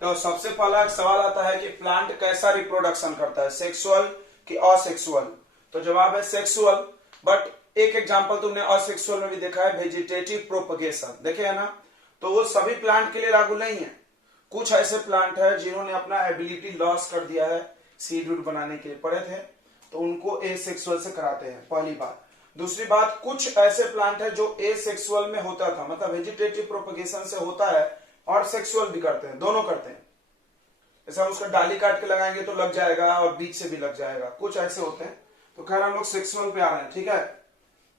तो सबसे पहला एक सवाल आता है कि प्लांट कैसा रिप्रोडक्शन करता है, सेक्सुअल कि असेक्सुअल। तो जवाब है सेक्सुअल। बट एक एग्जांपल तुमने असेक्सुअल में भी देखा है, वेजिटेटिव प्रोपगेशन, देखे है ना। तो वो सभी प्लांट के लिए लागू नहीं है। कुछ ऐसे प्लांट है जिन्होंने अपना एबिलिटी लॉस कर दिया है, सीड वुड बनाने के लिए पड़े थे, तो उनको एसेक्सुअल से कराते हैं, पहली बात। दूसरी बात, कुछ ऐसे प्लांट है जो एसेक्सुअल में होता था, मतलब वेजिटेटिव प्रोपगेशन से होता है और सेक्सुअल भी करते हैं, दोनों करते हैं। जैसे हम उसका डाली काट के लगाएंगे तो लग जाएगा और बीच से भी लग जाएगा, कुछ ऐसे होते हैं। तो खैर हम लोग सेक्सुअल पे आ रहे हैं, ठीक है।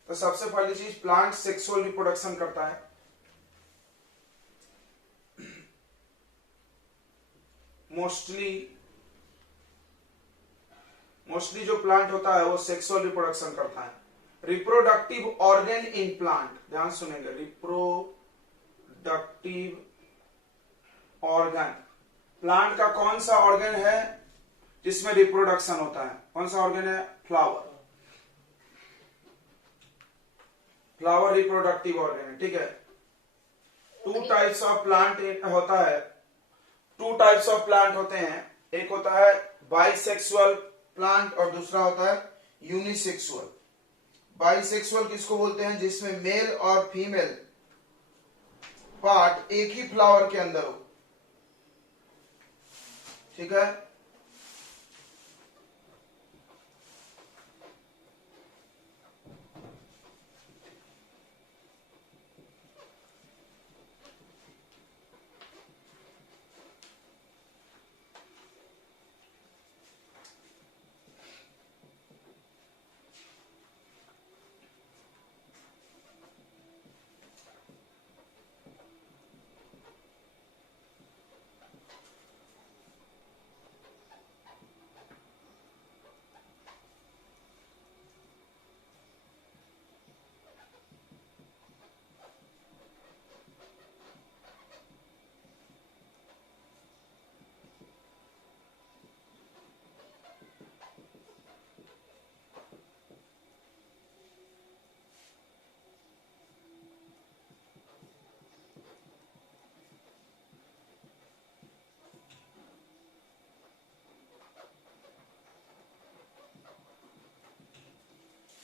तो सबसे पहली चीज, प्लांट सेक्सुअल रिप्रोडक्शन करता है। मोस्टली जो प्लांट होता है वो सेक्सुअल रिप्रोडक्शन करता है। रिप्रोडक्टिव ऑर्गन इन प्लांट, ध्यान सुनेंगे, रिप्रोडक्टिव ऑर्गन, प्लांट का कौन सा ऑर्गन है जिसमें रिप्रोडक्शन होता है, कौन सा ऑर्गन है, फ्लावर। फ्लावर रिप्रोडक्टिव ऑर्गन है, ठीक है। टू टाइप्स ऑफ प्लांट होता है, टू टाइप्स ऑफ प्लांट होते हैं, एक होता है बाइसेक्सुअल प्लांट और दूसरा होता है यूनिसेक्सुअल। बाइसेक्सुअल किसको बोलते हैं, जिसमें मेल और फीमेल पार्ट एक ही फ्लावर के अंदर हो, ठीक है।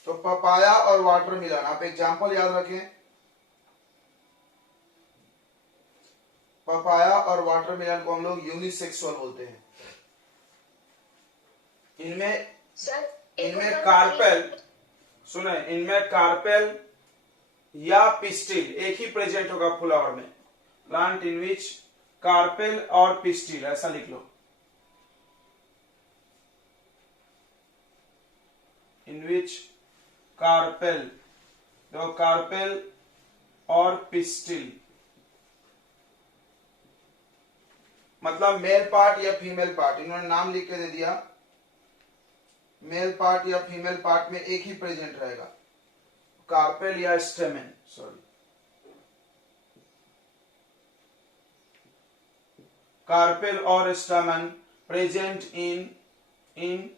तो पपाया और वाटरमेलन, आप एग्जाम्पल याद रखें, पपाया और वाटरमेलन को हम लोग यूनिसेक्सुअल बोलते हैं। इनमें कार्पेल, सुने, इनमें कार्पेल या पिस्टिल एक ही प्रेजेंट होगा फ्लावर में। प्लांट इन विच कार्पेल और पिस्टिल, ऐसा लिख लो, इन विच कार्पेल, तो कार्पेल और पिस्टिल मतलब मेल पार्ट या फीमेल पार्ट, इन्होंने नाम लिख के दे दिया, मेल पार्ट या फीमेल पार्ट में एक ही प्रेजेंट रहेगा, कार्पेल या स्टेमेन, सॉरी, कार्पेल और stamen present in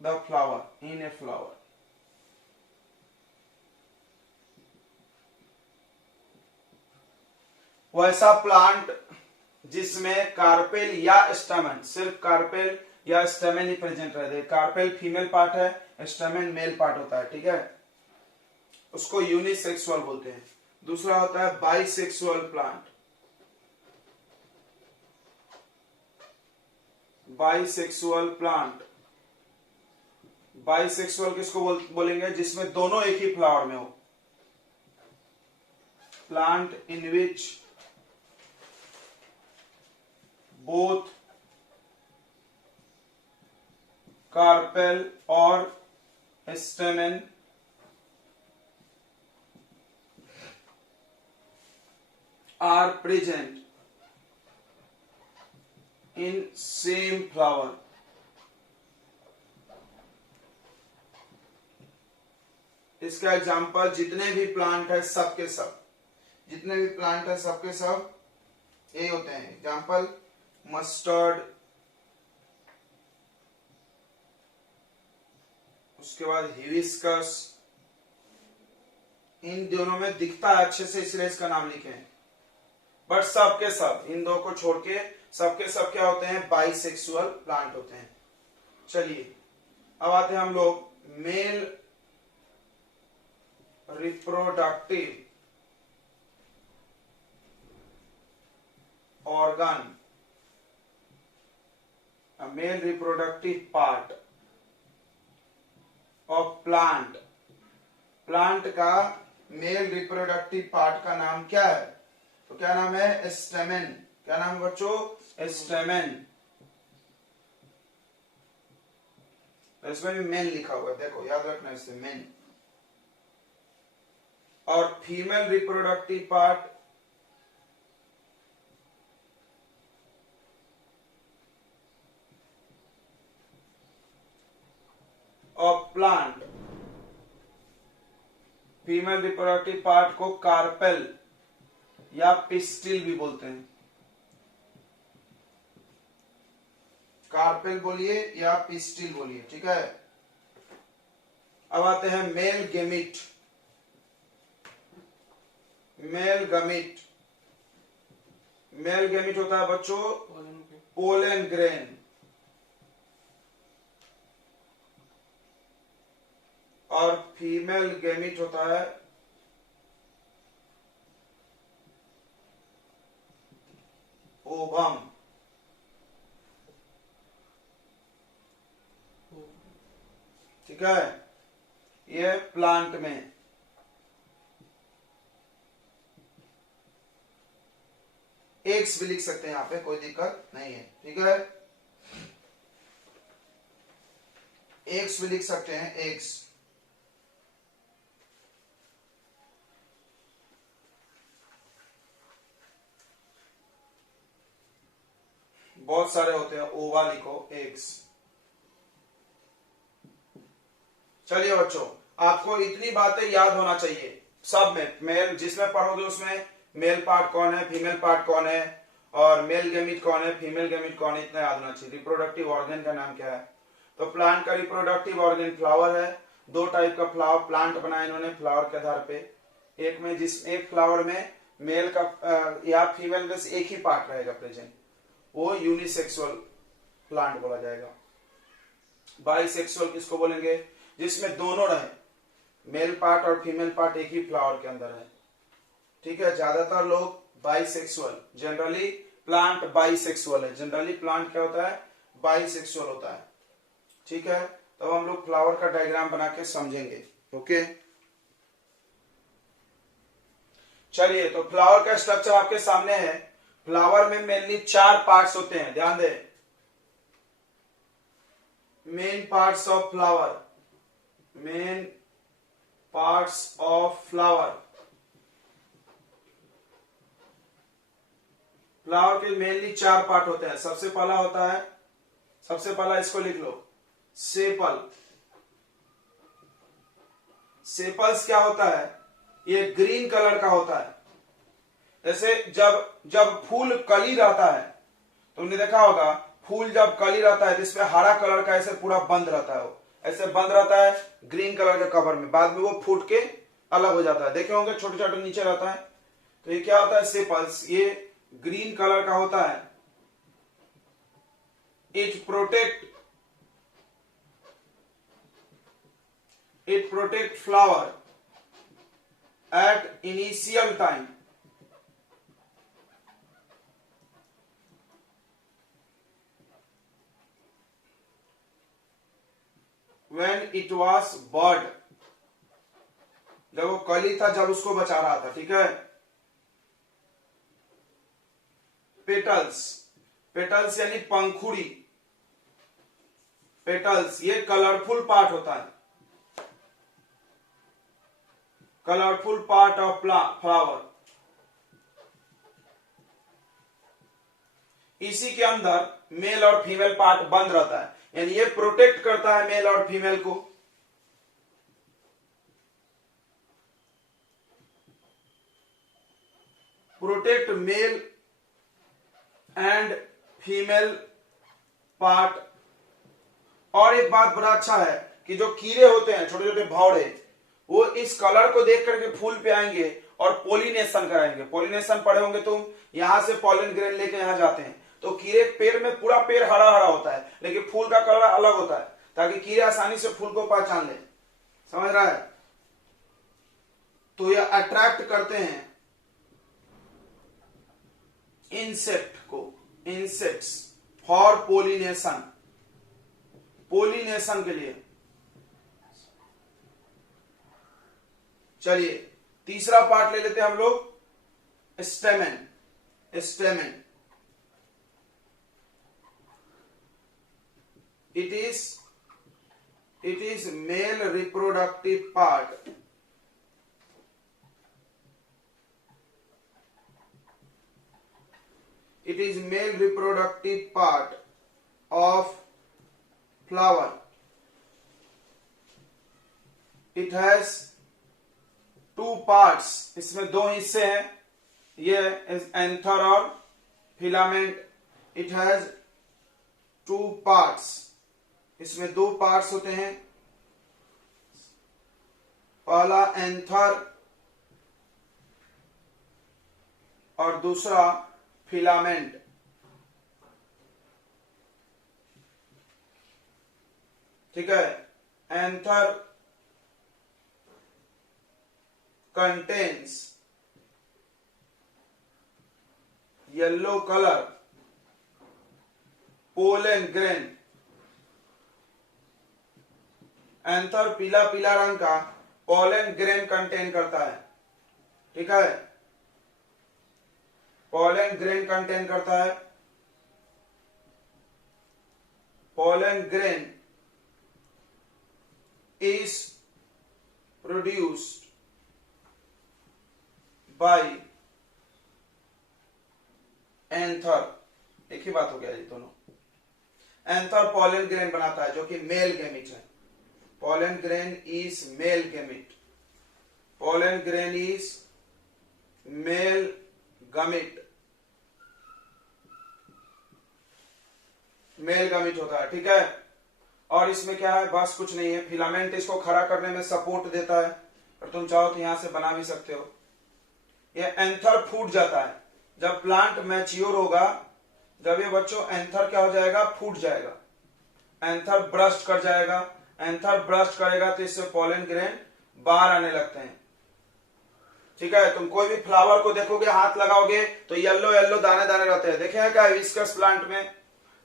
the flower, in a flower. वैसा प्लांट जिसमें कार्पेल या स्टेमेन, सिर्फ कार्पेल या स्टेमेन ही प्रेजेंट रहते हैं, कार्पेल फीमेल पार्ट है, स्टेमेन मेल पार्ट होता है, ठीक है, उसको यूनिसेक्सुअल बोलते हैं। दूसरा होता है bisexual plant, bisexual plant, bisexual किसको बोलेंगे, जिसमें दोनों एक ही फ्लावर में हो, plant in which both carpel और stamen are present in same flower. इसका एग्जांपल जितने भी प्लांट है सबके सब, जितने भी प्लांट है सबके सब यही होते हैं। एग्जांपल मस्टर्ड, उसके बाद हिबिस्कस, इन दोनों में दिखता है अच्छे से इसलिए इसका नाम लिखे हैं। बट सबके सब इन दो को छोड़ के सबके सब क्या होते हैं, बाइसेक्सुअल प्लांट होते हैं। चलिए अब आते हैं हम लोग male reproductive organ, male reproductive part of plant. Plant का मेल रिप्रोडक्टिव पार्ट का नाम क्या है? तो क्या नाम है? स्टेमेन। क्या नाम है बच्चों? स्टेमेन। इसमें भी मेन लिखा हुआ है, देखो याद रखना इससे मेन। और female reproductive part of plant, female reproductive part को कार्पेल या पिस्टिल भी बोलते हैं। कार्पेल बोलिए या पिस्टिल बोलिए, ठीक है। अब आते हैं male gamete. Mail गमिट, male gamete होता है बच्चों पोलन ग्रेन, और फीमेल गेमिट होता है ओवम। ठीक है, ये प्लांट में। एग्स भी लिख सकते हैं यहां पे, कोई दिक्कत नहीं है, ठीक है। एग्स भी लिख सकते हैं, एग्स। बहुत सारे होते हैं, ओवा लिखो, एग्स। चलिए बच्चों, आपको इतनी बातें याद होना चाहिए सब में। मेल जिसमें पढ़ोगे उसमें मेल पार्ट कौन है, फीमेल पार्ट कौन है, और मेल गेमिट कौन है, फीमेल गेमिट कौन है, इतना याद होना चाहिए। रिप्रोडक्टिव ऑर्गन का नाम क्या है? तो प्लांट का रिप्रोडक्टिव ऑर्गन फ्लावर है। दो टाइप का फ्लावर प्लांट बनाया इन्होंने फ्लावर के आधार पे। एक में एक फ्लावर में मेल का या फीमेल में से एक ही पार्ट रहेगा प्रेजेंट, वो यूनिसेक्सुअल प्लांट बोला जाएगा। बाइसेक्सुअल किसको बोलेंगे? जिसमें दोनों रहे, मेल पार्ट और फीमेल पार्ट एक ही फ्लावर के अंदर है, ठीक है। ज्यादातर लोग बाइसेक्सुअल, जनरली प्लांट बाइसेक्सुअल है। जनरली प्लांट क्या होता है? बाइसेक्सुअल होता है, ठीक है। तो हम लोग फ्लावर का डायग्राम बना के समझेंगे, ओके। चलिए, तो फ्लावर का स्ट्रक्चर आपके सामने है। फ्लावर में मेनली 4 पार्ट्स होते हैं, ध्यान दें। Main parts of flower, main parts of flower. Flower के मेनली 4 पार्ट होते हैं। सबसे पहला होता है, सबसे पहला इसको लिख लो, सेपल। सेपल्स क्या होता है? ये ग्रीन कलर का होता है। जैसे जब फूल कली रहता है, तुमने देखा होगा, फूल जब कली रहता है तो इसमें हरा कलर का ऐसे पूरा बंद रहता है, वो ऐसे बंद रहता है ग्रीन कलर के कवर में। बाद में वो फूट के अलग हो जाता है, देखे होंगे छोटे छोटे नीचे रहता है। तो ये क्या होता है? सेपल्स। ये ग्रीन कलर का होता है। It protect flower at initial time, when it was bud, जब वो कली था, जब उसको बचा रहा था, ठीक है। पेटल्स, पेटल्स यानी पंखुड़ी। पेटल्स ये कलरफुल पार्ट होता है, कलरफुल पार्ट ऑफ फ्लावर। इसी के अंदर मेल और फीमेल पार्ट बंद रहता है, यानी ये प्रोटेक्ट करता है मेल और फीमेल को। Protect male and female part. और एक बात बड़ा अच्छा है कि जो कीड़े होते हैं, छोटे छोटे भौरे, वो इस कलर को देख करके फूल पे आएंगे और पोलिनेशन कराएंगे। पोलिनेशन पढ़े होंगे तुम, यहां से पॉलन ग्रेन लेके यहां जाते हैं तो कीड़े पेड़ में पूरा पेड़ हरा हरा होता है लेकिन फूल का कलर अलग होता है ताकि कीड़े आसानी से फूल को पहचान ले। समझ रहा है? तो ये अट्रैक्ट करते हैं इंसेक्ट को, इंसेक्ट्स फॉर पोलिनेशन, पोलिनेशन के लिए। चलिए तीसरा पार्ट ले लेते हैं हम लोग, stamen. Stamen it is male reproductive part, it is male reproductive part of flower. It has two parts, इसमें दो हिस्से हैं, ये एंथर और filament. It has two parts, इसमें दो पार्ट्स होते हैं, पहला एंथर और दूसरा फिलामेंट। ठीक है? Anther contains yellow color pollen grain। Anther पीला पीला रंग का पोलन ग्रेन कंटेन करता है। ठीक है? पोलन ग्रेन कंटेन करता है। Pollen grain is produced by anther. एक ही बात हो गया ये दोनों। एंथर पोलन ग्रेन बनाता है जो कि मेल गैमेट है। Pollen grain is male gamete, pollen grain is male gamete, male gamete होता है। ठीक है? और इसमें क्या है, बस कुछ नहीं है, फिलामेंट इसको खड़ा करने में सपोर्ट देता है और तुम चाहो तो यहां से बना भी सकते हो। ये एंथर फूट जाता है जब प्लांट मैच्योर होगा, जब ये बच्चों एंथर क्या हो जाएगा, फूट जाएगा, एंथर ब्रस्ट कर जाएगा। एंथर ब्रस्ट करेगा तो इससे पोलन ग्रेन बाहर आने लगते हैं। ठीक है? तुम कोई भी फ्लावर को देखोगे, हाथ लगाओगे तो येलो येलो दाने दाने रहते हैं। देखे हैं क्या हिबिस्कस प्लांट में?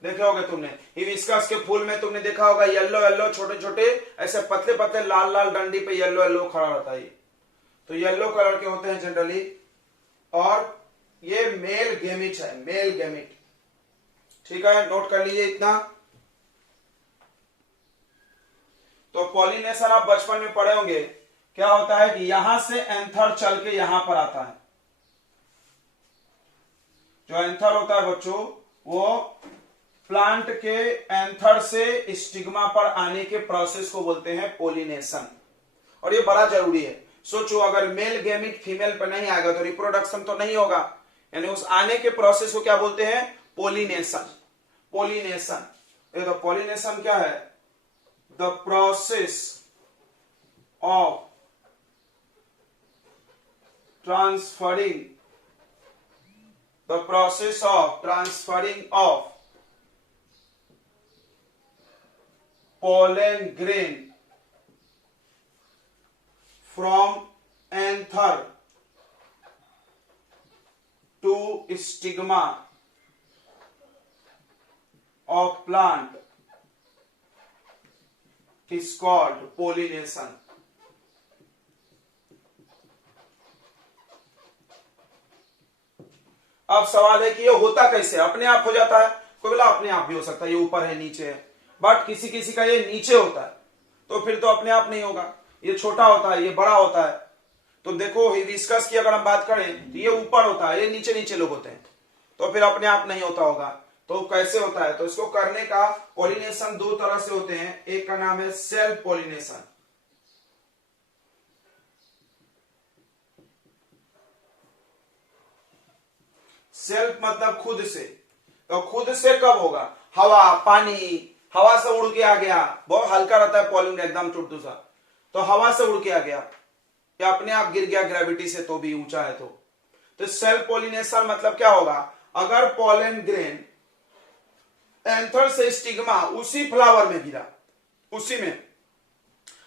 देखे होगे तुमने, हिबिस्कस के फूल में तुमने देखा होगा येलो येलो छोटे छोटे ऐसे पतले पतले लाल लाल डंडी पे येलो येलो खड़ा रहता है। तो येलो कलर के होते हैं जनरली। और ये मेल गैमेट है, मेल गैमेट। ठीक है? नोट कर लीजिए इतना। तो पॉलिनेशन आप बचपन में पढ़े होंगे, क्या होता है कि यहां से एंथर चल के यहां पर आता है। जो एंथर होता है बच्चों, वो प्लांट के एंथर से स्टिग्मा पर आने के प्रोसेस को बोलते हैं पॉलिनेशन। और ये बड़ा जरूरी है। सोचो अगर मेल गैमेट फीमेल पर नहीं आएगा तो रिप्रोडक्शन तो नहीं होगा, यानी उस आने के प्रोसेस को क्या बोलते हैं, पॉलिनेशन। पॉलिनेशन, ये तो पॉलिनेशन क्या है, the process of transferring, the process of transferring of pollen grain from anther to stigma of plant is called pollination। अब सवाल है कि ये होता कैसे, अपने आप हो जाता है? कोई बोला अपने आप भी हो सकता है, ये ऊपर है नीचे है, बट किसी किसी का ये नीचे होता है तो फिर तो अपने आप नहीं होगा। ये छोटा होता है, ये बड़ा होता है। तो देखो हिबिस्कस की अगर हम बात करें तो ये ऊपर होता है, ये नीचे नीचे लोग होते हैं, तो फिर अपने आप नहीं होता होगा। तो कैसे होता है? तो इसको करने का पॉलिनेशन दो तरह से होते हैं। एक का नाम है सेल्फ पॉलिनेशन। सेल्फ मतलब खुद से। तो खुद से कब होगा? हवा, पानी, हवा से उड़ के आ गया, बहुत हल्का रहता है पॉलिन एकदम टुटू सा, तो हवा से उड़ के आ गया, या अपने आप गिर गया ग्रेविटी से तो भी ऊंचा है तो सेल्फ पोलिनेशन मतलब क्या होगा, अगर पॉलन ग्रेन एंथर से स्टिग्मा उसी फ्लावर में गिरा, उसी में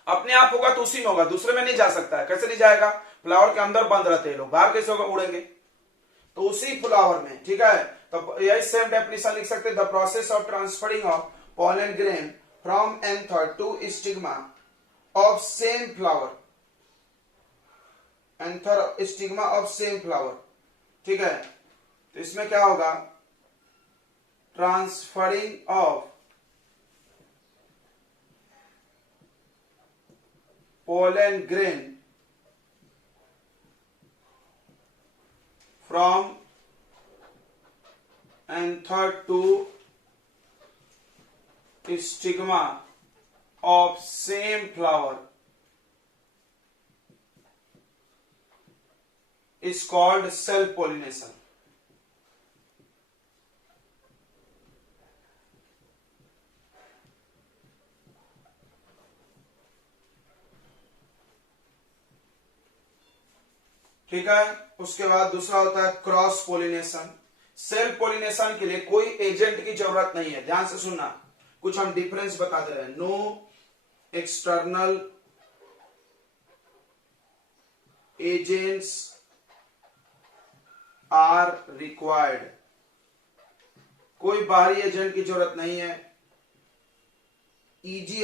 अपने आप होगा तो उसी में होगा, दूसरे में नहीं जा सकता है। कैसे नहीं जाएगा, फ्लावर के अंदर बंद रहते हैं लोग, बाहर कैसे होगा, उड़ेंगे। तो उसी फ्लावर में, ठीक है। तो यही सेम डेफिनेशन लिख सकते हैं, the process of transferring of pollen grain from anther to stigma of same flower, anther stigma of same flower, ठीक है। तो इसमें क्या होगा, transferring of pollen grain from anther to stigma of same flower is called self pollination. ठीक है। उसके बाद दूसरा होता है क्रॉस पोलिनेशन। सेल्फ पोलिनेशन के लिए कोई एजेंट की जरूरत नहीं है, ध्यान से सुनना, कुछ हम डिफरेंस बता दे रहे हैं। No external agents are required, कोई बाहरी एजेंट की जरूरत नहीं है। इजी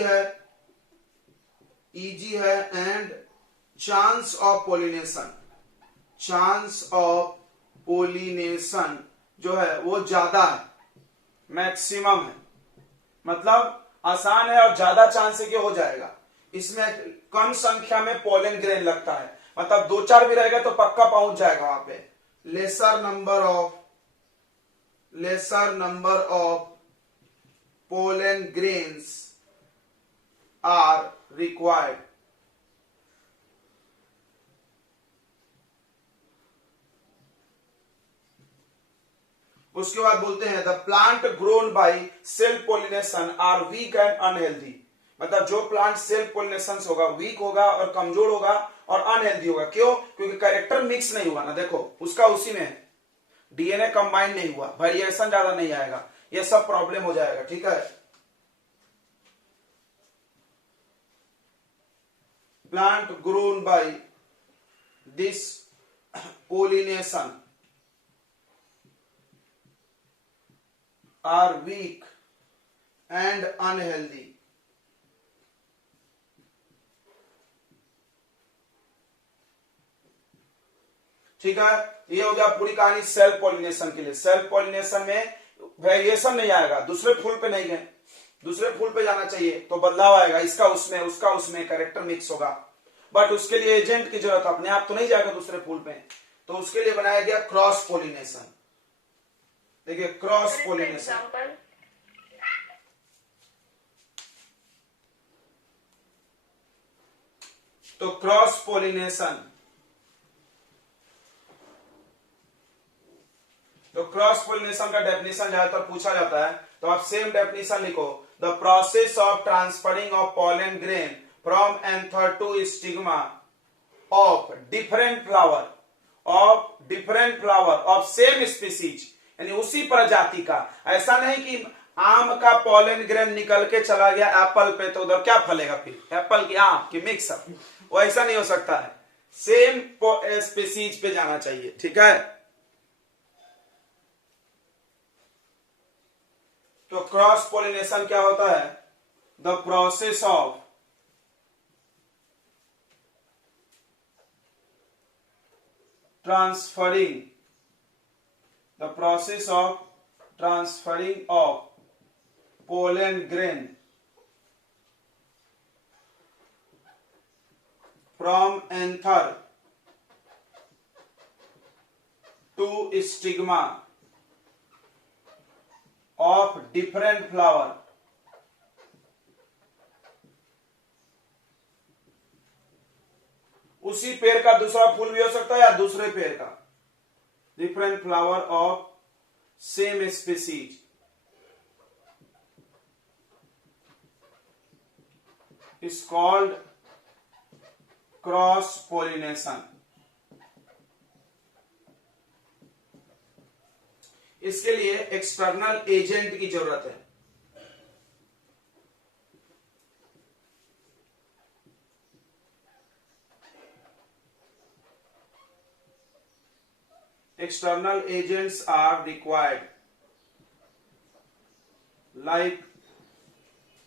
है and chance of pollination, chance of pollination जो है वो ज्यादा है, मैक्सिमम है, मतलब आसान है और ज्यादा चांस है कि हो जाएगा। इसमें कम संख्या में पोलन ग्रेन लगता है, मतलब 2-4 भी रहेगा तो पक्का पहुंच जाएगा वहां पे। Lesser number of pollen grains are required. उसके बाद बोलते हैं the plant grown by self pollination are weak and unhealthy, मतलब जो प्लांट सेल्फ पोलिनेशन होगा वीक होगा और कमजोर होगा और अनहेल्दी होगा। क्यों? क्योंकि कैरेक्टर मिक्स नहीं हुआ ना, देखो उसका उसी में है, डीएनए कंबाइन नहीं हुआ, वेरिएशन ज्यादा नहीं आएगा, ये सब प्रॉब्लम हो जाएगा, ठीक है। Plant grown by this pollination are weak and unhealthy. ठीक है, ये हो गया पूरी कहानी सेल्फ पॉलिनेशन के लिए। सेल्फ पॉलिनेशन में वेरिएशन नहीं आएगा, दूसरे फूल पे नहीं गए, दूसरे फूल पे जाना चाहिए तो बदलाव आएगा, इसका उसमें उसका उसमें कैरेक्टर मिक्स होगा, बट उसके लिए एजेंट की जरूरत, अपने आप तो नहीं जाएगा दूसरे फूल पे, तो उसके लिए बनाया गया क्रॉस पॉलिनेशन। देखिए क्रॉस पोलिनेशन, तो क्रॉस पोलिनेशन, तो क्रॉस पोलिनेशन का डेफिनेशन ज्यादातर पूछा जाता है, तो आप सेम डेफिनेशन लिखो, the process of transferring of pollen grain from anther to stigma of different flower of same species, यानी उसी प्रजाति का। ऐसा नहीं कि आम का पॉलन ग्रेन निकल के चला गया एप्पल पे तो उधर क्या फलेगा, फिर एप्पल की आम की मिक्स अप, वो ऐसा नहीं हो सकता है, सेम स्पीसीज पे जाना चाहिए, ठीक है। तो क्रॉस पोलिनेशन क्या होता है, the process of transferring of pollen grain from anther to stigma of different flower उसी पेड़ का दूसरा फूल भी हो सकता है या दूसरे पेड़ का, different flower of same species is called cross pollination. इसके लिए एक्सटर्नल एजेंट की जरूरत है। External agents are required. Like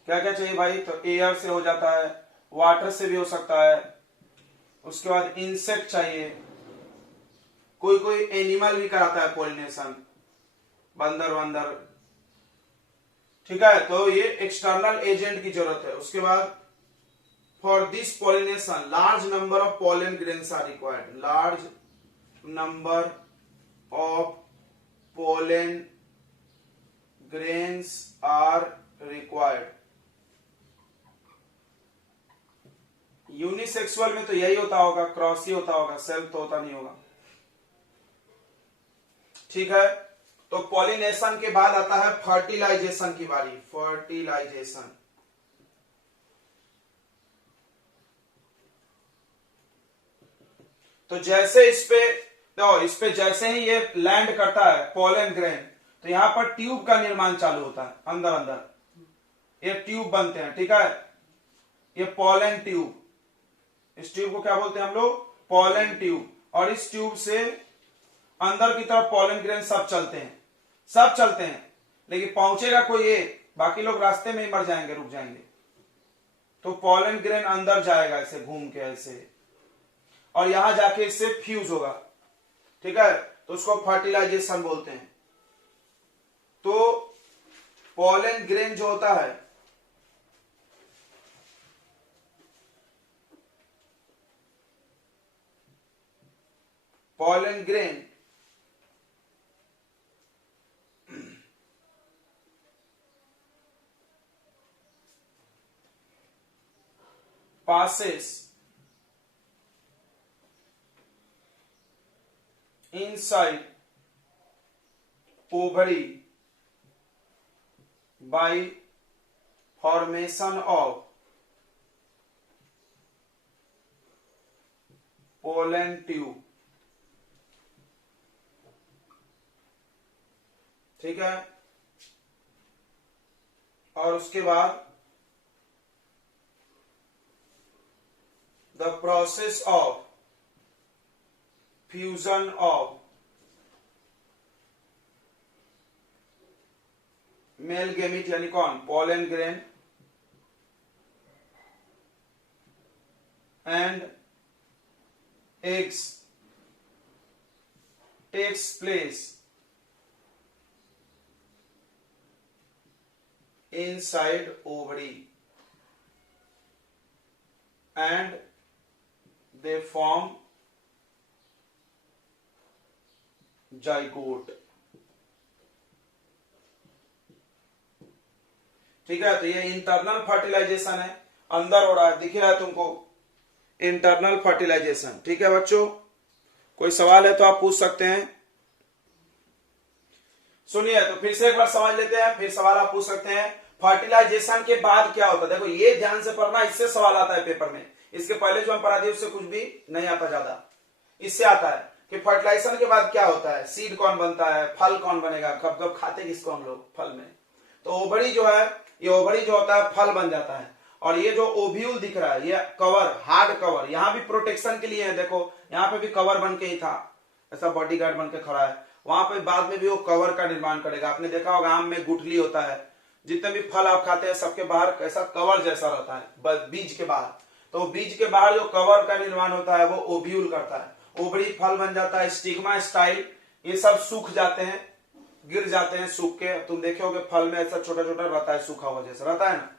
क्या क्या चाहिए भाई? तो एयर से हो जाता है, वाटर से भी हो सकता है, उसके बाद इंसेक्ट चाहिए, कोई कोई एनिमल भी कराता है पोलिनेशन, बंदर वंदर। ठीक है, तो ये एक्सटर्नल एजेंट की जरूरत है। उसके बाद for this pollination large number of pollen grains are required. Large number of pollen grains are required. Unisexual में तो यही होता होगा, क्रॉस ही होता होगा, सेल्फ तो होता नहीं होगा। ठीक है, तो पॉलिनेशन के बाद आता है फर्टिलाइजेशन की बारी। फर्टिलाइजेशन, तो जैसे इस पे जैसे ही ये लैंड करता है पोलन ग्रेन, तो यहां पर ट्यूब का निर्माण चालू होता है। अंदर अंदर ये ट्यूब बनते हैं। ठीक है, ये पोलन ट्यूब, इस ट्यूब को क्या बोलते हैं हम लोग? Pollen tube. और इस ट्यूब से अंदर की तरफ पोलन ग्रेन सब चलते हैं, लेकिन पहुंचेगा कोई एक, बाकी लोग रास्ते में ही मर जाएंगे, रुक जाएंगे। तो पोलन ग्रेन अंदर जाएगा ऐसे घूम के ऐसे, और यहां जाके इससे फ्यूज होगा। ठीक है, तो उसको फर्टिलाइजेशन बोलते हैं। तो पोलन ग्रेन जो होता है, pollen grain passes inside ovary by formation of pollen tube। ठीक है, और उसके बाद the process of fusion of male gamete यानी कौन? Pollen grain and eggs takes place inside ovary and they form zygote। ठीक है, तो ये इंटरनल फर्टिलाइजेशन है, अंदर हो रहा है, दिख रहा है तुमको, इंटरनल फर्टिलाइजेशन। ठीक है बच्चों, कोई सवाल है तो आप पूछ सकते हैं। सुनिए, तो फिर से एक बार समझ लेते हैं, फिर सवाल आप पूछ सकते हैं। फर्टिलाइजेशन के बाद क्या होता है? देखो ये ध्यान से पढ़ना, इससे सवाल आता है पेपर में। इसके पहले जो हम पढ़ा दिए उससे कुछ भी नहीं आता ज्यादा, इससे आता है कि फर्टिलाइजेशन के बाद क्या होता है, सीड कौन बनता है, फल कौन बनेगा, कब कब खाते किसको हम लोग फल में। तो ओवरी जो है, ये ओवरी जो होता है फल बन जाता है। और ये जो ओव्यूल दिख रहा है, ये कवर, हार्ड कवर, यहाँ भी प्रोटेक्शन के लिए है। देखो यहाँ पे भी कवर बन के ही था, ऐसा बॉडीगार्ड बन के खड़ा है। वहां पे बाद में भी वो कवर का निर्माण करेगा। आपने देखा होगा आम में गुठली होता है, जितने भी फल आप खाते हैं सबके बाहर ऐसा कवर जैसा रहता है बीज के बाहर। तो बीज के बाहर जो कवर का निर्माण होता है वो ओव्यूल करता है। ओवरी फल बन जाता है, स्टिग्मा स्टाइल, ये सब सूख जाते हैं, गिर जाते हैं सूख के। तुम देखोगे फल में ऐसा छोटा छोटा रहता है, सूखा हुआ जैसा रहता है ना।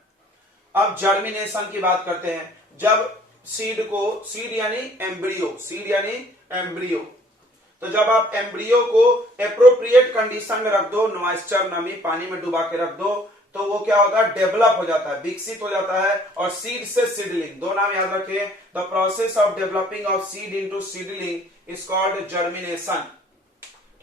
अब जर्मिनेशन की बात करते हैं। जब सीड को, सीड यानी एम्ब्रियो, सीड यानी एम्ब्रियो, तो जब आप एम्ब्रियो को एप्रोप्रिएट कंडीशन में रख दो, मॉइस्चर, नमी, पानी में डुबा के रख दो, तो वो क्या होगा? डेवलप हो जाता है, विकसित हो जाता है। और सीड से सीडलिंग, दो नाम याद रखिए। The process of developing of seed into seedling is called germination.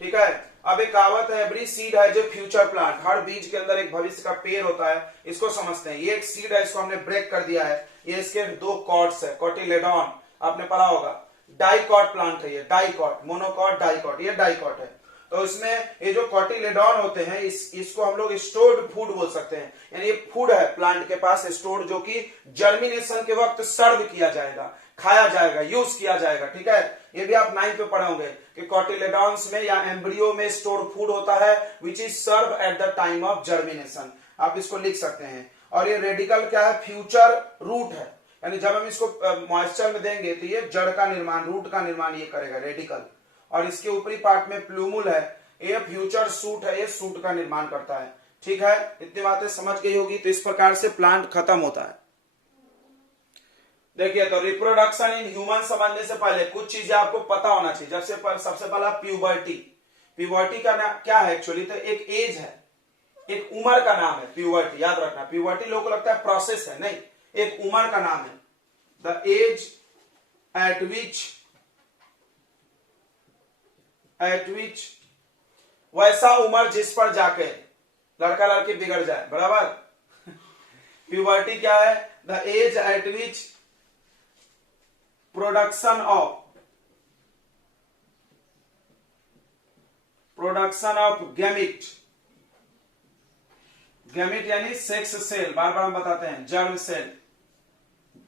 ठीक है, अब एक कहावत है, एवरी सीड है जो फ्यूचर प्लांट, हर बीज के अंदर एक भविष्य का पेड़ होता है। इसको समझते हैं। ये एक सीड है, इसको हमने ब्रेक कर दिया है। ये इसके दो कॉर्ड्स है, कोटिलेडॉन, आपने पढ़ा होगा। डाइकॉट प्लांट है ये, डाइकॉट, मोनोकॉट, डाइकॉट, ये डाइकॉट है। तो इसमें ये जो कॉटिलेडॉन होते हैं इसको हम लोग स्टोर्ड फूड बोल सकते हैं, यानी ये फूड है प्लांट के पास स्टोर्ड, जो कि जर्मिनेशन के वक्त सर्व किया जाएगा, खाया जाएगा, यूज किया जाएगा। ठीक है, ये भी आप 9th पे पढ़े होंगे कि कॉटिलेडॉन्स में या एम्ब्रियो में स्टोर फूड होता है which is serve at the time of germination. आप इसको लिख सकते हैं। और ये रेडिकल क्या है, फ्यूचर रूट है, यानी जब हम इसको मॉइस्चर में देंगे तो ये जड़ का निर्माण, रूट का निर्माण ये करेगा, रेडिकल। और इसके ऊपरी पार्ट में प्लूमुल है, ये फ्यूचर सूट है, ये सूट का निर्माण करता है। ठीक है, इतनी बातें समझ गई होगी। तो इस प्रकार से प्लांट खत्म होता है। देखिए, तो रिप्रोडक्शन इन ह्यूमन समझने से पहले कुछ चीजें आपको पता होना चाहिए। सबसे पहला प्यूबर्टी। प्यूबर्टी का नाम क्या है एक्चुअली, तो एक एज है, एक उम्र का नाम है प्यूबर्टी, याद रखना। प्यूबर्टी लोगों को लगता है प्रोसेस है, नहीं, एक उम्र का नाम है। द एज एट विच वैसा उम्र जिस पर जाके लड़का लड़की बिगड़ जाए, बराबर। प्यूबर्टी क्या है, the age at which production of gamete, gamete यानी सेक्स सेल, बार बार हम बताते हैं, germ cell.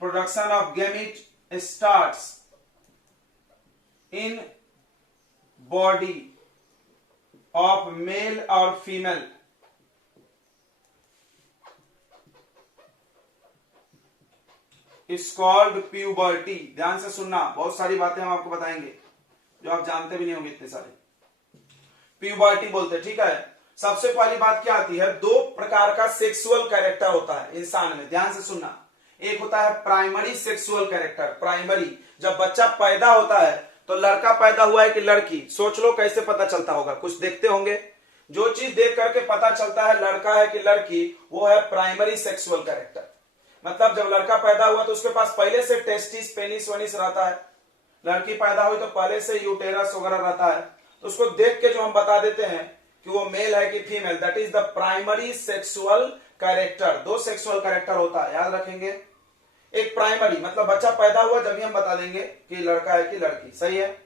Production of gamete starts in body of male और फीमेल इज कॉल्ड प्यूबर्टी। ध्यान से सुनना, बहुत सारी बातें हम आपको बताएंगे जो आप जानते भी नहीं होंगे इतने सारे। प्यूबर्टी बोलते, ठीक है। सबसे पहली बात क्या आती है, दो प्रकार का सेक्सुअल कैरेक्टर होता है इंसान में, ध्यान से सुनना। एक होता है प्राइमरी सेक्सुअल कैरेक्टर। प्राइमरी, जब बच्चा पैदा होता है तो लड़का पैदा हुआ है कि लड़की, सोच लो कैसे पता चलता होगा, कुछ देखते होंगे। जो चीज देख करके पता चलता है लड़का है कि लड़की, वो है प्राइमरी सेक्सुअल कैरेक्टर। मतलब जब लड़का पैदा हुआ तो उसके पास पहले से टेस्टिस, पेनिस वनिस रहता है। लड़की पैदा हुई तो पहले से यूटेरस वगैरह रहता है। तो उसको देख के जो हम बता देते हैं कि वो मेल है कि female, that is the primary sexual character. दो सेक्सुअल कैरेक्टर होता है, याद रखेंगे। एक प्राइमरी मतलब बच्चा पैदा हुआ जब हम बता देंगे कि लड़का है कि लड़की, सही है,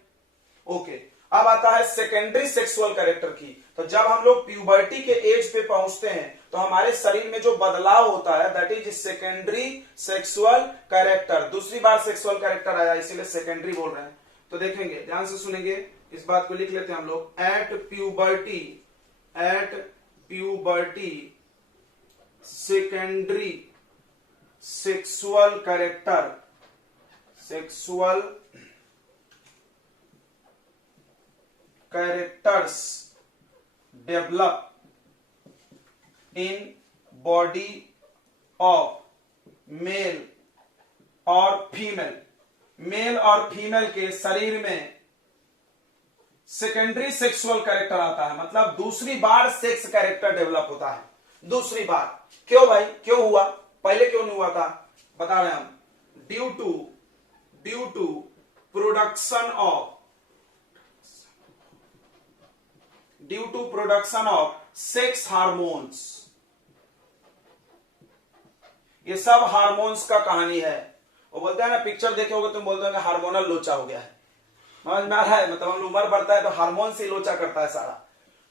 ओके। अब आता है सेकेंडरी सेक्सुअल कैरेक्टर की। तो जब हम लोग प्यूबर्टी के एज पे पहुंचते हैं तो हमारे शरीर में जो बदलाव होता है that is secondary sexual character. दूसरी बार सेक्सुअल कैरेक्टर आया, इसीलिए सेकेंडरी बोल रहे हैं। तो देखेंगे, ध्यान से सुनेंगे, इस बात को लिख लेते हैं हम लोग। At puberty secondary sexual characters develop in body of male और फीमेल। मेल और फीमेल के शरीर में सेकेंडरी सेक्सुअल कैरेक्टर आता है, मतलब दूसरी बार सेक्स कैरेक्टर डेवलप होता है। दूसरी बार क्यों भाई, क्यों हुआ, पहले क्यों नहीं हुआ था, बता रहे हैं हम। Due to production of sex hormones. ये सब हार्मोन्स का कहानी है। वो बोलते हैं ना, पिक्चर देखे होगे तुम बोलते हो हार्मोनल लोचा हो गया है, समझ में आ रहा है। मतलब हम उम्र बढ़ता है तो हार्मोन से लोचा करता है सारा।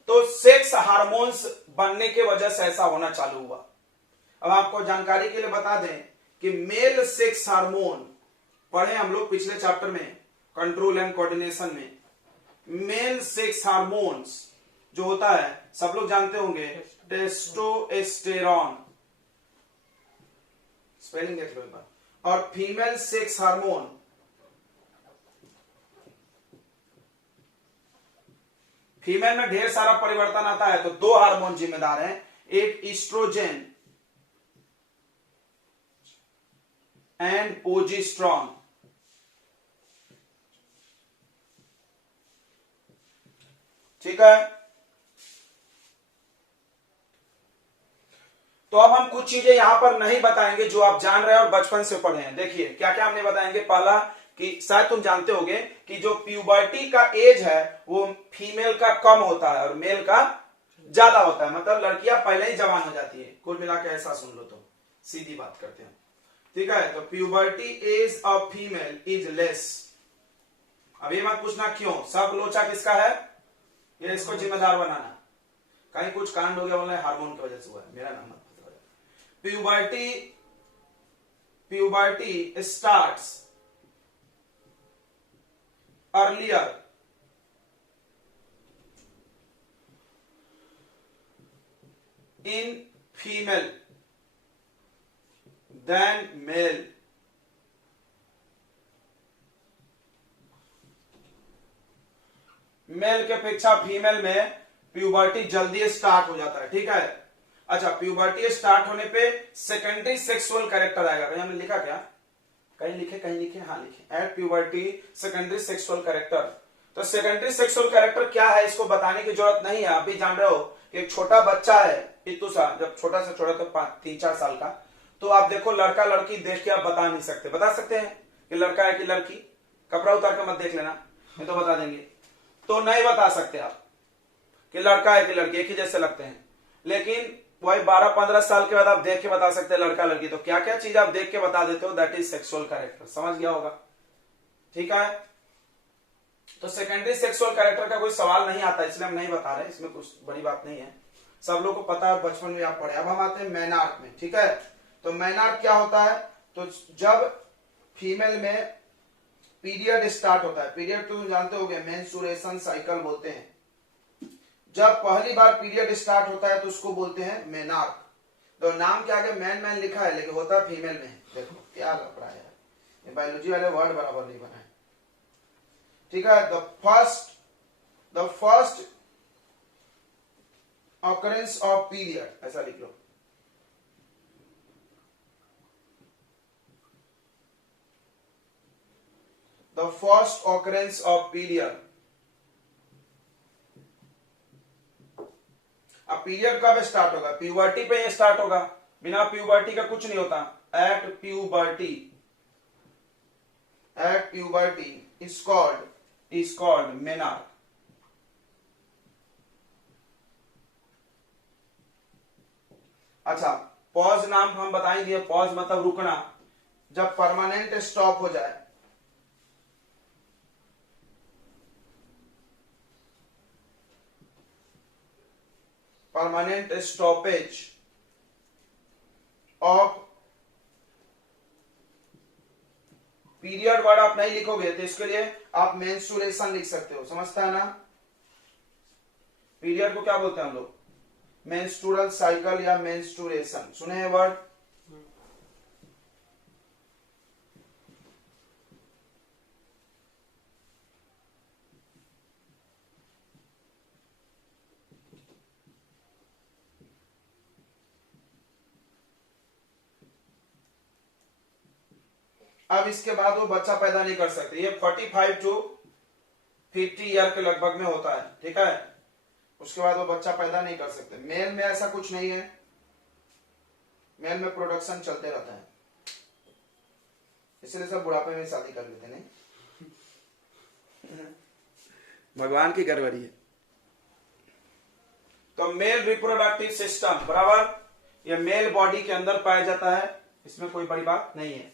तो सेक्स हार्मोन्स बनने के वजह से ऐसा होना चालू हुआ। अब आपको जानकारी के लिए बता दें कि मेल सेक्स हार्मोन पढ़े हम लोग पिछले चैप्टर में, कंट्रोल एंड कोऑर्डिनेशन में। मेल सेक्स हार्मोन्स जो होता है सब लोग जानते होंगे, टेस्टोस्टेरॉन, स्पेलिंग देख लो एक बार। और फीमेल सेक्स हार्मोन, फीमेल में ढेर सारा परिवर्तन आता है। तो दो हार्मोन जिम्मेदार हैं, एक ईस्ट्रोजेन एंड प्रोजेस्टेरॉन। ठीक है, तो अब हम कुछ चीजें यहां पर नहीं बताएंगे जो आप जान रहे हैं और बचपन से पढ़े हैं। देखिए क्या क्या हमने बताएंगे। पहला कि शायद तुम जानते होगे कि जो प्यूबर्टी का एज है वो फीमेल का कम होता है और मेल का ज्यादा होता है। मतलब लड़कियां पहले ही जवान हो जाती है। कुल मिला के ऐसा सुन लो, तो सीधी बात करते हैं। ठीक है। तो puberty age a female is less. अब ये मत पूछना क्यों, सब लोचा किसका है, ये इसको जिम्मेदार बनाना। कहीं कुछ कांड हो गया बोले हार्मोन की वजह से हुआ है, मेरा नाम मत बताओ। Puberty starts earlier in female than male. Male के अपेक्षा फीमेल में प्यूबर्टी जल्दी स्टार्ट हो जाता है, ठीक है। अच्छा, प्यूबर्टी स्टार्ट होने पे सेकेंडरी सेक्सुअल कैरेक्टर आएगा। कहीं हमने लिखा क्या, कहीं लिखे, हाँ लिखे, at puberty secondary sexual character. तो सेकेंडरी सेक्सुअल कैरेक्टर क्या है इसको बताने की जरूरत नहीं है, आप भी जान रहे हो। एक छोटा बच्चा है इतू सा, जब छोटा से छोटा तो 3-4 साल का, तो आप देखो लड़का लड़की देख के आप बता नहीं सकते, बता सकते हैं कि लड़का है कि लड़की, कपड़ा उतार के मत देख लेना, नहीं तो बता देंगे। तो नहीं बता सकते आप कि लड़का है कि लड़की, एक ही जैसे लगते हैं। लेकिन वही 12-15 साल के बाद आप देख के बता सकते हैं लड़का लड़की। तो क्या क्या चीज आप देख के बता देते हो, दैट इज सेक्सुअल कैरेक्टर। समझ गया होगा, ठीक है। तो सेकेंडरी सेक्सुअल कैरेक्टर का कोई सवाल नहीं आता, इसलिए हम नहीं बता रहे, इसमें कुछ बड़ी बात नहीं है, सब लोग को पता है, बचपन में आप पढ़े। अब हम आते हैं मेनार्क में, ठीक है। तो मेनार्क क्या होता है, तो जब फीमेल में पीरियड स्टार्ट होता है, पीरियड तो जानते होंगे मेंस्ट्रुएशन साइकिल बोलते हैं। जब पहली बार पीरियड स्टार्ट होता है तो उसको बोलते हैं मेनार्क। तो नाम के आगे मैन मैन लिखा है लेकिन होता है फीमेल में। देखो क्या लफड़ा है, ये बायोलॉजी वाले वर्ड बराबर नहीं बनाए, ठीक है। The first occurrence of period, ऐसा लिख लो। The first occurrence of period. अब पीरियड कब स्टार्ट होगा, प्यूबर्टी पे ही स्टार्ट होगा, बिना प्यूबर्टी का कुछ नहीं होता। At puberty is called menarche. अच्छा, पॉज नाम हम बताएंगे, पॉज मतलब रुकना, जब परमानेंट स्टॉप हो जाए। Permanent stoppage of period word आप नहीं लिखोगे तो इसके लिए आप मेंस्ट्रुएशन लिख सकते हो, समझता है ना। पीरियड को क्या बोलते हैं हम लोग, मेंस्ट्रुअल साइकिल या मेंस्ट्रुएशन, सुने हैं वर्ड। अब इसके बाद वो बच्चा पैदा नहीं कर सकते, ये 45 to 50 ईयर के लगभग में होता है, ठीक है। उसके बाद वो बच्चा पैदा नहीं कर सकते। मेल में ऐसा कुछ नहीं है, मेल में प्रोडक्शन चलते रहता है, इसलिए सब बुढ़ापे में शादी कर लेते नहीं। भगवान की गड़बड़ी है। तो मेल रिप्रोडक्टिव सिस्टम बराबर, ये मेल बॉडी के अंदर पाया जाता है, इसमें कोई बड़ी बात नहीं है,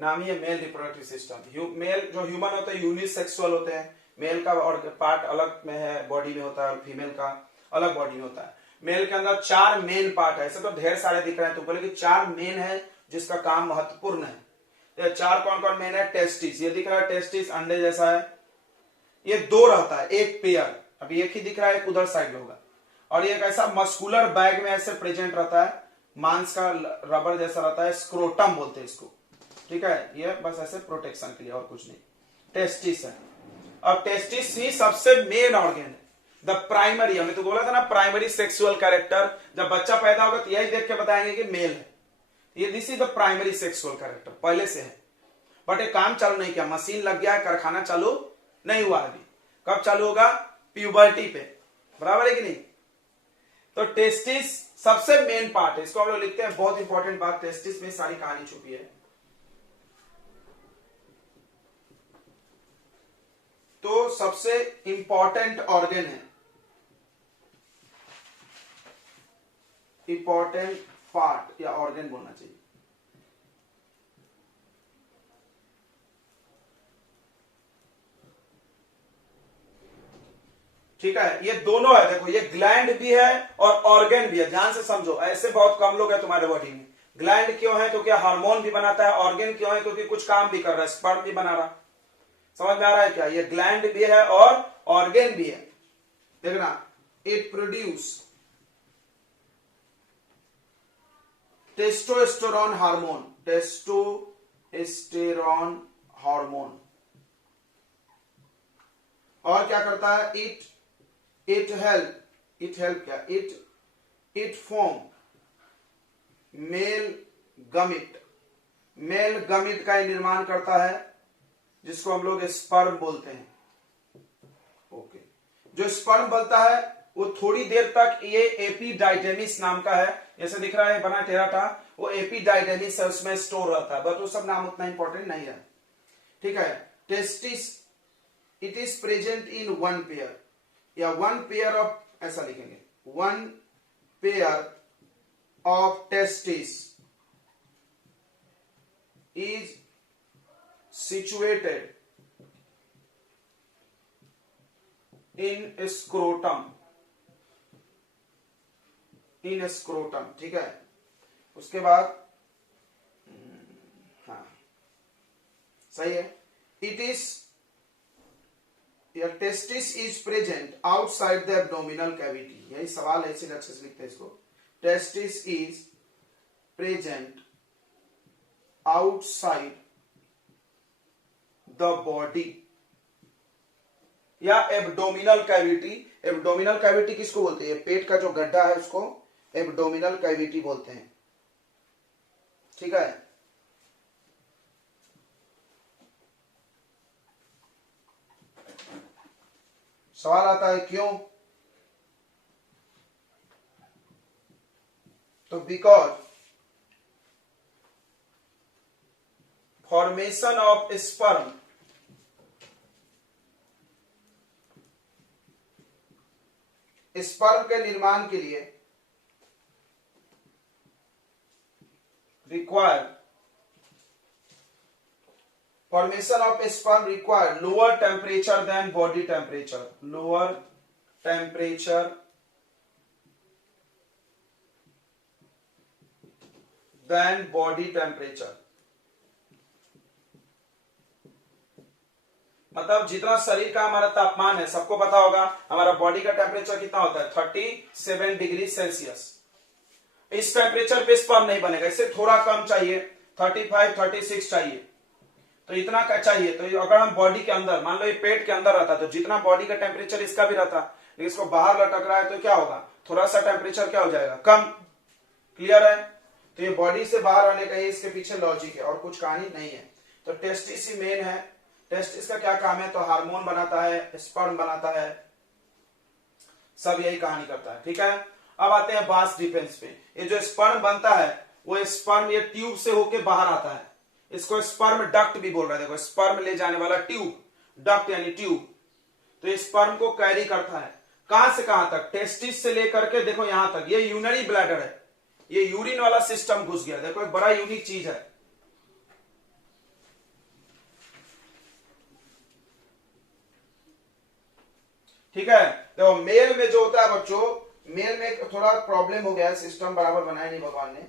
नाम ही है मेल रिप्रोडक्टिव सिस्टम। मेल जो ह्यूमन होते हैं यूनिसेक्सुअल होते हैं, मेल का और पार्ट अलग में है, बॉडी में होता है, और फीमेल का अलग बॉडी में होता है। मेल के अंदर 4 मेन पार्ट है, ऐसे तो ढेर सारे दिख रहे हैं, तो बोले कि 4 मेन है जिसका काम महत्वपूर्ण है। ये 4 कौन कौन मेन है, टेस्टिस, ये दिख रहा है टेस्टिस अंडे जैसा है, ये 2 रहता है, एक पेयर, अभी एक ही दिख रहा है, एक उधर साइड में होगा। और ये एक ऐसा मस्कुलर बैग में ऐसे प्रेजेंट रहता है, मांस का रबर जैसा रहता है, स्क्रोटम बोलते हैं इसको, ठीक है। ये बस ऐसे प्रोटेक्शन के लिए और कुछ नहीं, टेस्टिस है। अब टेस्टिस ही सबसे मेन ऑर्गन है, द प्राइमरी, हमने तो बोला था ना प्राइमरी सेक्सुअल कैरेक्टर, जब बच्चा पैदा होगा तो यही देख के बताएंगे कि मेल है, ये this is the primary sexual character, पहले से है। बट एक काम चालू नहीं किया, मशीन लग गया है, कारखाना चालू नहीं हुआ अभी, कब चालू होगा, प्यूबर्टी पे, बराबर है कि नहीं। तो टेस्टिस सबसे मेन पार्ट है, इसको हम लोग लिखते हैं, बहुत इंपॉर्टेंट बात, टेस्टिस में सारी कहानी छुपी है। तो सबसे इंपॉर्टेंट ऑर्गन है, इंपॉर्टेंट पार्ट या ऑर्गन बोलना चाहिए। ठीक है, ये दोनों है। देखो ये ग्लैंड भी है और ऑर्गन भी है, ध्यान से समझो। ऐसे बहुत कम लोग हैं तुम्हारे बॉडी में। ग्लैंड क्यों है? क्योंकि हार्मोन भी बनाता है। ऑर्गन क्यों है? क्योंकि कुछ काम भी कर रहा है, स्पर्म भी बना रहा। समझ में आ रहा है क्या? ये ग्लैंड भी है और ऑर्गन भी है। देखना, it produce testosterone hormone, testosterone hormone. और क्या करता है? इट हेल्प क्या? इट फॉर्म मेल गमिट, मेल गमिट का निर्माण करता है, जिसको हम लोग स्पर्म बोलते हैं। ओके, जो स्पर्म बनता है वो थोड़ी देर तक, ये एपिडाइडेमिस नाम का है, जैसे दिख रहा है बना टेराटा, वो एपिडाइडेमिस है, उसमें स्टोर रहता है। बट वो सब नाम उतना इंपॉर्टेंट नहीं है, ठीक है। Testis, it is present in one pair, या वन पेयर ऑफ, ऐसा लिखेंगे, one pair of testis is situated in scrotum, ठीक है। उसके बाद हाँ सही है, it is, your testis is present outside the abdominal cavity. यही सवाल ऐसे अच्छे से लिखते हैं इसको, testis is present outside the body या एब्डोमिनल कैविटी। एब्डोमिनल कैविटी किसको बोलते हैं? पेट का जो गड्ढा है उसको एब्डोमिनल कैविटी बोलते हैं, ठीक है। सवाल आता है क्यों? तो because formation of sperm sperm के निर्माण के लिए require, formation of sperm require lower temperature than body temperature, lower temperature than body temperature. मतलब जितना शरीर का हमारा तापमान है, सबको पता होगा हमारा बॉडी का टेम्परेचर कितना होता है, 37 डिग्री सेल्सियस। इस टेम्परेचर पे स्पर्म नहीं बनेगा, इससे थोड़ा कम चाहिए, 35 36 चाहिए। तो इतना का चाहिए। तो अगर हम बॉडी के अंदर, मान लो ये पेट के अंदर रहता, तो जितना बॉडी का टेम्परेचर इसका भी रहता, लेकिन इसको बाहर लटक रहा है तो क्या होगा, थोड़ा सा टेम्परेचर क्या हो जाएगा, कम। क्लियर है? तो ये बॉडी से बाहर आने का, ये इसके पीछे लॉजिक है, और कुछ कहानी नहीं है। तो टेस्टिस ही मेन है। टेस्टिस का क्या काम है? तो हार्मोन बनाता है, स्पर्म बनाता है, सब यही कहानी करता है, ठीक है। अब आते हैं बास डिफेंस पे। ये जो स्पर्म बनता है, वो स्पर्म ये ट्यूब से होके बाहर आता है, इसको स्पर्म डक्ट भी बोल रहे हैं। देखो, स्पर्म ले जाने वाला ट्यूब, डक्ट यानी ट्यूब। तो ये स्पर्म को कैरी करता है कहां से कहां तक? टेस्टिस से लेकर के देखो यहां तक, ये यूरिनरी ब्लैडर है, ये यूरिन वाला सिस्टम घुस गया। देखो एक बड़ा यूनिक चीज है, ठीक है। तो मेल में जो होता है बच्चों, मेल में थोड़ा प्रॉब्लम हो गया है, सिस्टम बराबर बनाया नहीं भगवान ने।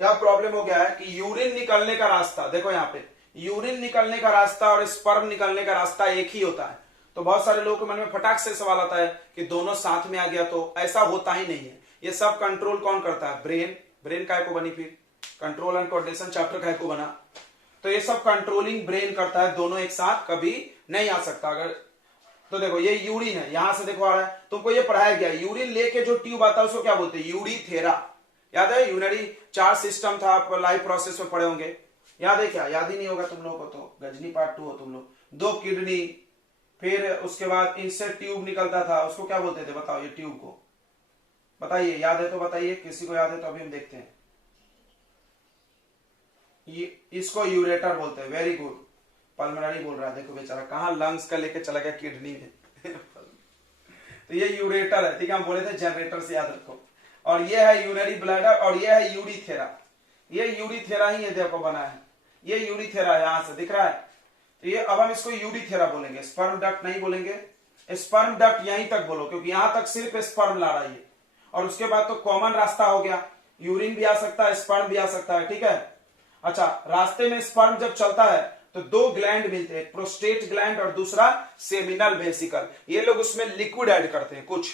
क्या प्रॉब्लम हो गया है कि यूरिन निकलने का रास्ता, देखो यहाँ पे यूरिन निकलने का रास्ता और स्पर्म निकलने का रास्ता एक ही होता है। तो बहुत सारे लोगों के मन में फटाक से सवाल आता है कि दोनों साथ में आ गया, तो ऐसा होता ही नहीं है। ये सब कंट्रोल कौन करता है? ब्रेन। ब्रेन काय को बनी फिर? कंट्रोल एंड कोऑर्डिनेशन चैप्टर काय को बना? तो ये सब कंट्रोलिंग ब्रेन करता है, दोनों एक साथ कभी नहीं आ सकता। अगर तो देखो ये यूरिन है, यहां से देखो आ रहा है, तुमको ये पढ़ाया गया, यूरिन लेके जो ट्यूब आता है उसको क्या बोलते हैं? यूरिथेरा। याद है? यूरिनरी 4 सिस्टम था, आप लाइफ प्रोसेस में पढ़े होंगे, याद है क्या? याद ही नहीं होगा तुम लोगों को, तो गजनी पार्ट 2 हो तुम लोग। 2 किडनी, फिर उसके बाद इनसे ट्यूब निकलता था, उसको क्या बोलते थे बताओ? ये ट्यूब को बताइए, याद है तो बताइए, किसी को याद है तो अभी हम देखते हैं। ये इसको यूरेटर बोलते हैं। वेरी गुड, पल्मोनरी बोल रहा है, देखो बेचारा कहां लंग्स का लेके चला गया किडनी में। तो ये यूरेटर है, ठीक है, हम बोले थे जनरेटर से याद रखो। और ये है यूरिनरी ब्लैडर, और ये है यूरिथेरा। ये यूरिथेरा ही ये देखो बना है, ये यूरिथेरा यहां से दिख रहा है। तो ये अब हम इसको यूरिथेरा बोलेंगे, स्पर्म डक्ट नहीं बोलेंगे, स्पर्म डक्ट यहीं तक बोलो, क्योंकि यहां तक सिर्फ स्पर्म ला रही है, और उसके बाद तो कॉमन रास्ता हो गया, यूरिन भी आ सकता है, स्पर्म भी आ सकता है, ठीक है। अच्छा, रास्ते में स्पर्म जब चलता है तो दो ग्लैंड मिलते हैं, प्रोस्टेट ग्लैंड और दूसरा सेमिनल वेसिकल। ये लोग उसमें लिक्विड ऐड करते हैं कुछ,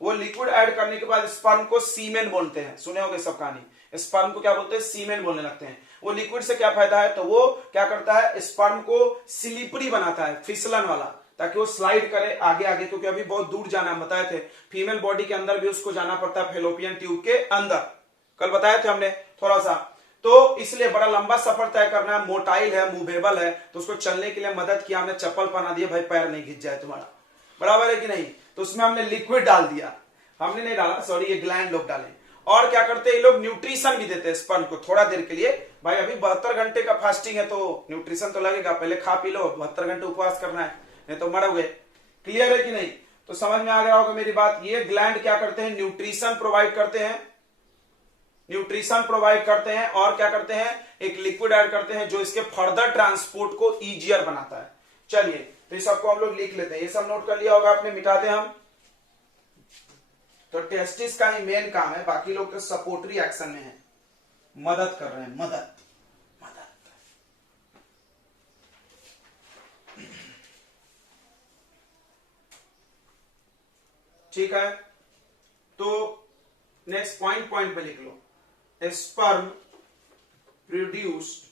वो लिक्विड ऐड करने के बाद स्पर्म को सीमेन बोलते हैं, सुने होंगे सब कहानी, स्पर्म को क्या बोलते हैं, सीमेन बोलने लगते हैं। वो लिक्विड से क्या फायदा है, तो वो क्या करता है, स्पर्म को स्लिपरी बनाता है, फिसलन वाला, ताकि वो स्लाइड करे आगे आगे, क्योंकि अभी बहुत दूर जाना है, बताए थे फीमेल बॉडी के अंदर भी उसको जाना पड़ता है, फेलोपियन ट्यूब के अंदर, कल बताए थे हमने थोड़ा सा। तो इसलिए बड़ा लंबा सफर तय करना है, मोटाइल है, मूवेबल है, तो उसको चलने के लिए मदद किया हमने, चप्पल पहना दिया भाई, पैर नहीं घिस जाए तुम्हारा, बराबर है कि नहीं। तो उसमें हमने लिक्विड डाल दिया, हमने नहीं डाला, सॉरी, ये ग्लैंड लोग डाले। और क्या करते हैं ये लोग, न्यूट्रिशन भी देते हैं स्पर्म को थोड़ा देर के लिए, भाई अभी 72 घंटे का फास्टिंग है तो न्यूट्रिशन तो लगेगा, पहले खा पी लो, 72 घंटे उपवास करना है, नहीं तो मरोगे। क्लियर है कि नहीं, तो समझ में आ गया होगा मेरी बात। ये ग्लैंड क्या करते हैं, न्यूट्रिशन प्रोवाइड करते हैं, न्यूट्रिशन प्रोवाइड करते हैं, और क्या करते हैं, एक लिक्विड ऐड करते हैं जो इसके फर्दर ट्रांसपोर्ट को इजियर बनाता है। चलिए, तो इस सबको हम लोग लिख लेते हैं, ये सब नोट कर लिया होगा आपने, मिटाते हैं हम। तो टेस्टिस का ही मेन काम है, बाकी लोग तो सपोर्टरी एक्शन में है, मदद कर रहे हैं, मदद। ठीक है, तो नेक्स्ट पॉइंट पे लिख लो, sperm produced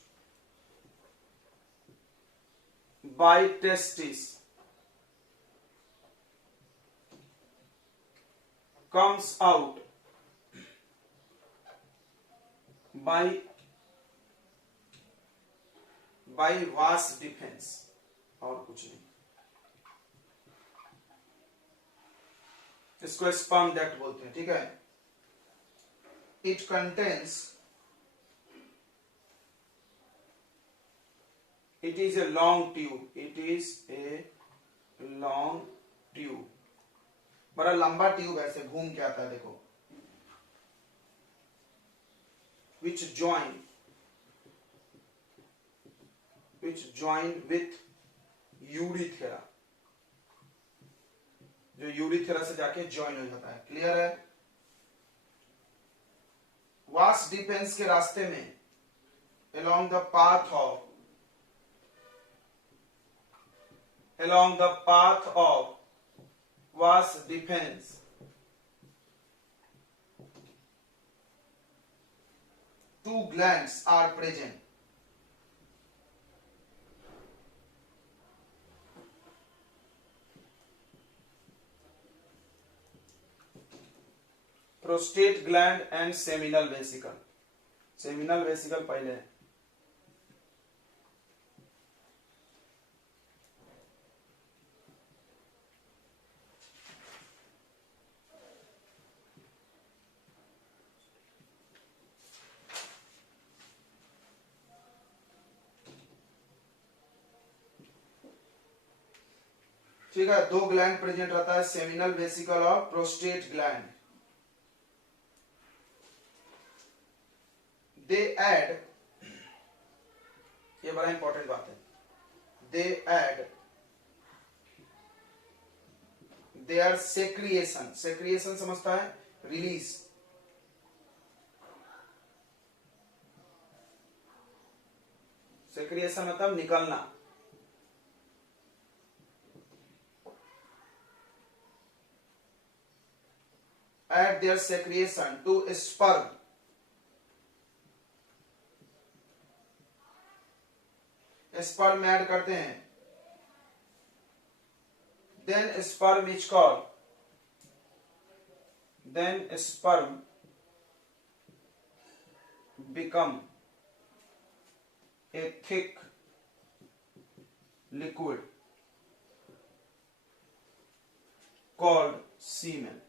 by testis comes out by vas defense, और कुछ नहीं, इसको स्पर्म डक्ट बोलते हैं, ठीक है। It contains, it is a long tube, it is a long tube, बड़ा लंबा ट्यूब ऐसे घूम के आता है, देखो, which join with यूरिथेरा, जो यूरिथेरा से जाके ज्वाइन हो जाता है। क्लियर है। वास डिफेंस के रास्ते में along the path of vas defense, two glands are present. Prostate gland and seminal vesicle. Seminal vesicle पहले है। ठीक है, दो ग्लैंड प्रेजेंट रहता है, सेमिनल वेसिकल और प्रोस्टेट ग्लैंड। दे ऐड, ये बड़ा इंपॉर्टेंट बात है, दे ऐड देयर सेक्रिएशन, सेक्रिएशन समझता है, रिलीज, सेक्रिएशन मतलब निकलना, add their secretion to sperm, sperm में ऐड करते हैं, then sperm is called, then sperm become a thick liquid called semen,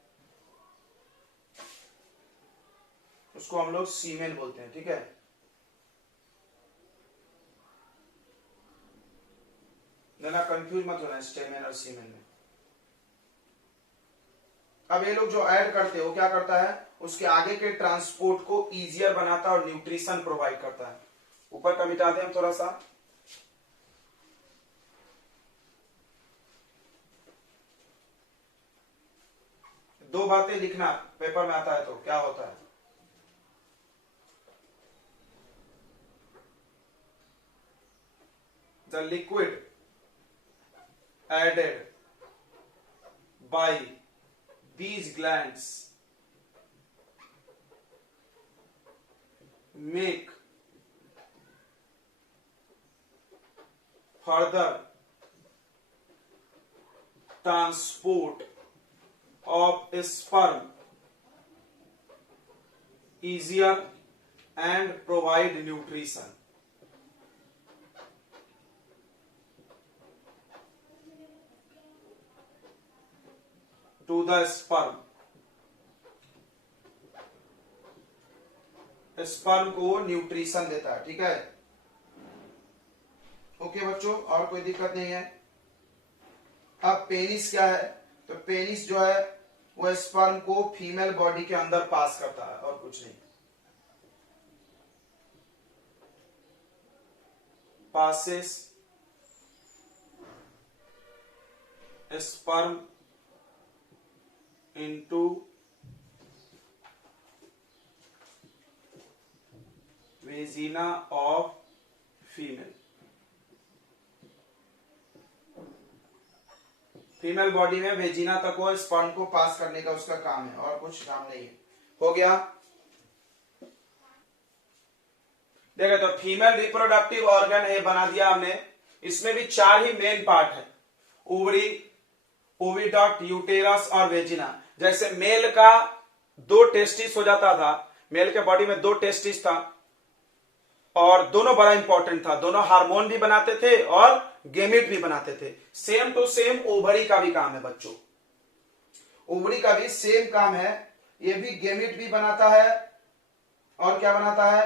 उसको हम लोग सीमेन बोलते हैं। ठीक है, ना कंफ्यूज मत होना स्टेमेन और सीमेन में। अब ये लोग जो ऐड करते हैं वो क्या करता है, उसके आगे के ट्रांसपोर्ट को इजियर बनाता है और न्यूट्रिशन प्रोवाइड करता है। ऊपर का मिटा दें हम थोड़ा सा, दो बातें लिखना, पेपर में आता है तो क्या होता है। The liquid added by these glands make further transport of sperm easier and provide nutrition. To the sperm, sperm को न्यूट्रिशन देता है। ठीक है, ओके बच्चों, और कोई दिक्कत नहीं है। अब पेनिस क्या है, तो पेनिस जो है वो स्पर्म को फीमेल बॉडी के अंदर पास करता है और कुछ नहीं। Passes sperm into vagina of female। Female body में वेजिना तक वो स्पर्म को पास करने का उसका काम है, और कुछ काम नहीं है। हो गया। देखो तो फीमेल रिप्रोडक्टिव ऑर्गन है, बना दिया हमने। इसमें भी 4 ही मेन पार्ट है, ओवरी, ओविडक्ट, यूटेरस और वेजिना। जैसे मेल का 2 टेस्टिस हो जाता था, मेल के बॉडी में 2 टेस्टिस था और दोनों बड़ा इंपॉर्टेंट था, दोनों हार्मोन भी बनाते थे और गेमिट भी बनाते थे। सेम टू सेम ओवरी का भी काम है बच्चों, ओवरी का भी सेम काम है, ये भी गेमिट भी बनाता है और क्या बनाता है,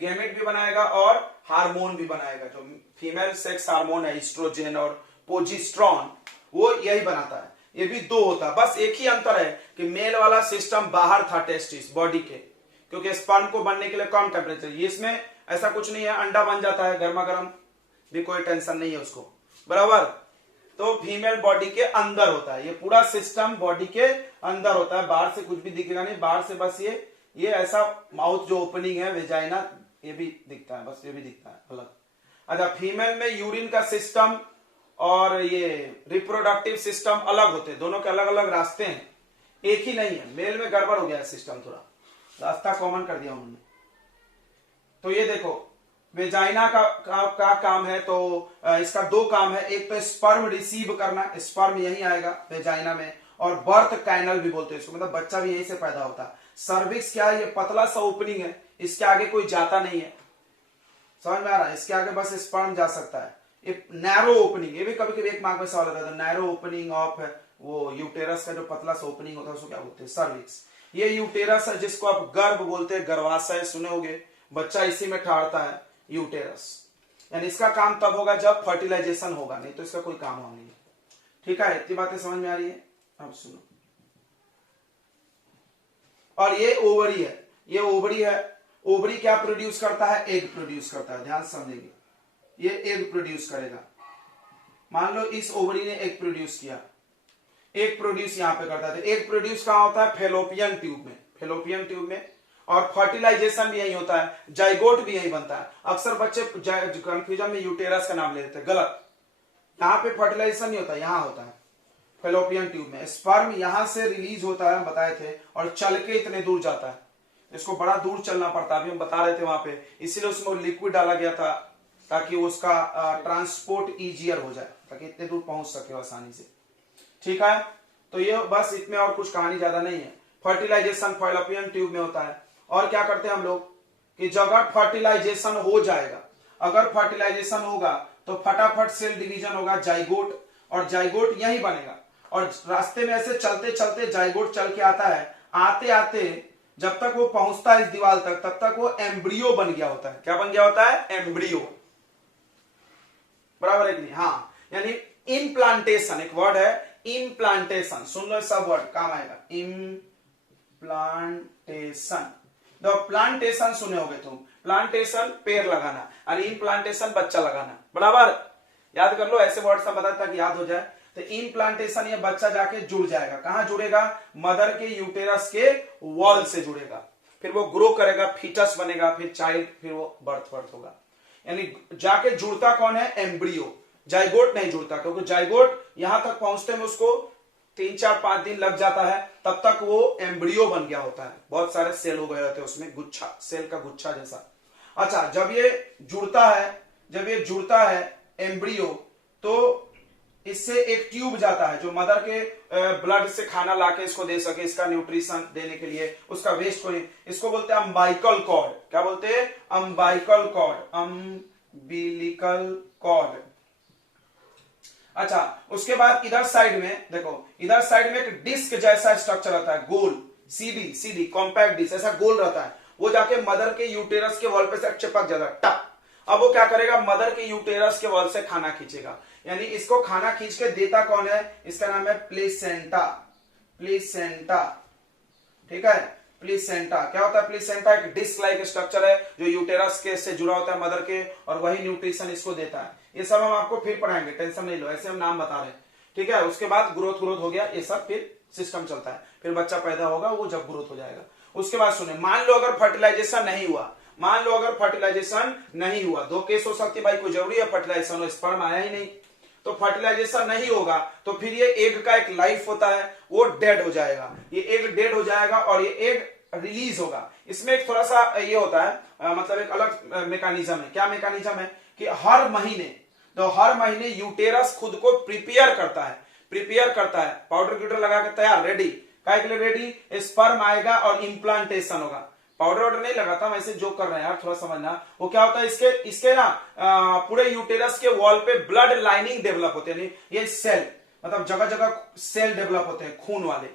गेमिट भी बनाएगा और हार्मोन भी बनाएगा। जो फीमेल सेक्स हार्मोन है ईस्ट्रोजेन और प्रोजेस्टेरोन, वो यही बनाता है। ये भी 2 होता है, बस एक ही अंतर है कि मेल वाला सिस्टम बाहर था टेस्टिस बॉडी के, क्योंकि स्पर्म को बनने के लिए कम टेम्परेचर। इसमें ऐसा कुछ नहीं है, अंडा बन जाता है गर्मा गर्म, भी कोई टेंशन नहीं है उसको, बराबर। तो फीमेल बॉडी के अंदर होता है, ये पूरा सिस्टम बॉडी के अंदर होता है, बाहर से कुछ भी दिखेगा नहीं। बाहर से बस ये ऐसा माउथ जो ओपनिंग है वेजाइना, ये भी दिखता है, बस ये भी दिखता है अलग। अच्छा, फीमेल में यूरिन का सिस्टम और ये रिप्रोडक्टिव सिस्टम अलग होते हैं, दोनों के अलग अलग रास्ते हैं, एक ही नहीं है। मेल में गड़बड़ हो गया सिस्टम, थोड़ा रास्ता कॉमन कर दिया उन्होंने। तो ये देखो वेजाइना का काम है, तो इसका 2 काम है, एक तो स्पर्म रिसीव करना, स्पर्म यही आएगा वेजाइना में, और बर्थ कैनल भी बोलते हैं इसको, मतलब बच्चा भी यहीं से पैदा होता है। सर्विक्स क्या है, ये पतला सा ओपनिंग है, इसके आगे कोई जाता नहीं है, समझ में आ रहा है, इसके आगे बस स्पर्म जा सकता है। ये नैरो ओपनिंग, ये भी कभी कभी एक मार्क में सवाल आता है, नैरो ओपनिंग ऑफ वो यूटेरस का जो पतला सा ओपनिंग होता है उसको क्या बोलते हैं, सर्विक्स। ये यूटेरस है जिसको आप गर्भ बोलते हैं, गर्भाशय सुने होगे, बच्चा इसी में ठहरता है यूटेरस। यानी इसका काम तब होगा जब फर्टिलाइजेशन होगा, नहीं तो इसका कोई काम नहीं है। ठीक है, इतनी बातें समझ में आ रही है। अब सुनो, और ये ओवरी है, ये ओवरी है। ओवरी क्या प्रोड्यूस करता है, एग प्रोड्यूस करता है, ध्यान समझेंगे, ये एग प्रोड्यूस करेगा। मान लो इस ओवरी ने एग प्रोड्यूस किया, एग प्रोड्यूस यहां पे करता है। एग प्रोड्यूस कहां होता है, फेलोपियन ट्यूब में, फेलोपियन ट्यूब में। और फर्टिलाइजेशन भी यही होता है, जाइगोट भी यही बनता है। अक्सर बच्चे कंफ्यूजन में यूटेरस का नाम ले लेते हैं, गलत। यहां पे फर्टिलाइजेशन नहीं होता, यहां होता है फेलोपियन ट्यूब में। स्पर्म यहां से रिलीज होता है, हम बताए थे, और चल के इतने दूर जाता है। इसको बड़ा दूर चलना पड़ता है, अभी हम बता रहे थे वहां पे, इसीलिए उसमें लिक्विड डाला गया था ताकि उसका ट्रांसपोर्ट इजियर हो जाए, ताकि इतने दूर पहुंच सके आसानी से। ठीक है, तो ये बस इसमें और कुछ कहानी ज्यादा नहीं है। फर्टिलाइजेशन फेलोपियन ट्यूब में होता है। और क्या करते हैं हम लोग कि जब फर्टिलाइजेशन हो जाएगा, अगर फर्टिलाइजेशन होगा तो फटाफट सेल डिवीजन होगा, जाइगोट, और जाइगोट यही बनेगा। और रास्ते में ऐसे चलते चलते जाइगोट चल के आता है, आते आते जब तक वो पहुंचता है इस दीवार तक, तब तक वो एम्ब्रियो बन गया होता है। क्या बन गया होता है, एम्ब्रियो, बराबर है कि नहीं। हाँ, यानी इम्प्लांटेशन, एक वर्ड है इम्प्लांटेशन, सुन लो सब वर्ड काम आएगा, इम्प्लांटेशन। तो प्लांटेशन सुने होगे तुम, प्लांटेशन पेड़ लगाना और इम्प्लांटेशन बच्चा लगाना, बराबर याद कर लो, ऐसे वर्ड सब बताता कि याद हो जाए। तो तो इम्प्लांटेशन ये बच्चा जाके जुड़ जाएगा, कहां जुड़ेगा, मदर के यूटेरस के वॉल से जुड़ेगा, फिर वो ग्रो करेगा, फीटस बनेगा, फिर चाइल्ड, फिर वो बर्थ होगा। यानी जाके जुड़ता कौन है, एम्ब्रियो, जाइगोट नहीं जुड़ता, क्योंकि जाइगोट यहां तक पहुंचते में उसको 3-4-5 दिन लग जाता है, तब तक वो एम्ब्रियो बन गया होता है, बहुत सारे सेल हो गए होते हैं उसमें, गुच्छा, सेल का गुच्छा जैसा। अच्छा, जब ये जुड़ता है एम्ब्रियो, तो इससे एक ट्यूब जाता है जो मदर के ब्लड से खाना लाके इसको दे सके, इसका न्यूट्रिशन देने के लिए, उसका वेस्ट को नहीं, इसको बोलते हैं अम्बाइकल कॉर्ड। क्या बोलते हैं, अम्बाइकल कॉर्ड, अम्बिलिकल कॉर्ड। अच्छा, उसके बाद इधर साइड में देखो, इधर साइड में एक डिस्क जैसा स्ट्रक्चर रहता है, गोल, सीडी कॉम्पैक्ट डिस्क, ऐसा गोल रहता है, वो जाके मदर के यूटेरस के वॉल पे से चिपक जाता है, टप। अब वो क्या करेगा, मदर के यूटेरस के वॉल से खाना खींचेगा, यानी इसको खाना खींच के देता कौन है, इसका नाम है प्लेसेंटा, प्लेसेंटा, ठीक है, प्लेसेंटा। क्या होता है प्लेसेंटा, एक डिस्क लाइक स्ट्रक्चर है जो यूटेरस के से जुड़ा होता है मदर के, और वही न्यूट्रिशन इसको देता है। ये सब हम आपको फिर पढ़ाएंगे, टेंशन नहीं लो, ऐसे हम नाम बता रहे हैं, ठीक है। उसके बाद ग्रोथ हो गया, ये सब फिर सिस्टम चलता है, फिर बच्चा पैदा होगा, वो जब ग्रोथ हो जाएगा। उसके बाद सुने, मान लो अगर फर्टिलाइजेशन नहीं हुआ, दो केस हो सकती है, भाई कोई जरूरी है फर्टिलाइजेशन हो, स्पर्म आया ही नहीं, तो फर्टिलाइजेशन नहीं होगा, तो फिर ये एग का एक लाइफ होता है, वो डेड हो जाएगा, ये एग डेड हो जाएगा और ये एग रिलीज होगा। इसमें एक थोड़ा सा ये होता है, मतलब एक अलग मैकेनिज्म है। क्या मैकेनिज्म है कि हर महीने यूटेरस खुद को प्रिपेयर करता है, पाउडर गिटर लगा के तैयार, रेडी, काय के लिए रेडी, स्पर्म आएगा और इम्प्लांटेशन होगा। पाउडर वाउडर नहीं लगाता, वैसे जो कर रहे हैं यार थोड़ा समझना। वो क्या होता है, इसके ना पूरे यूटेरस के वॉल पे ब्लड लाइनिंग डेवलप होते हैं, ये सेल, मतलब जगह जगह सेल डेवलप होते हैं खून वाले।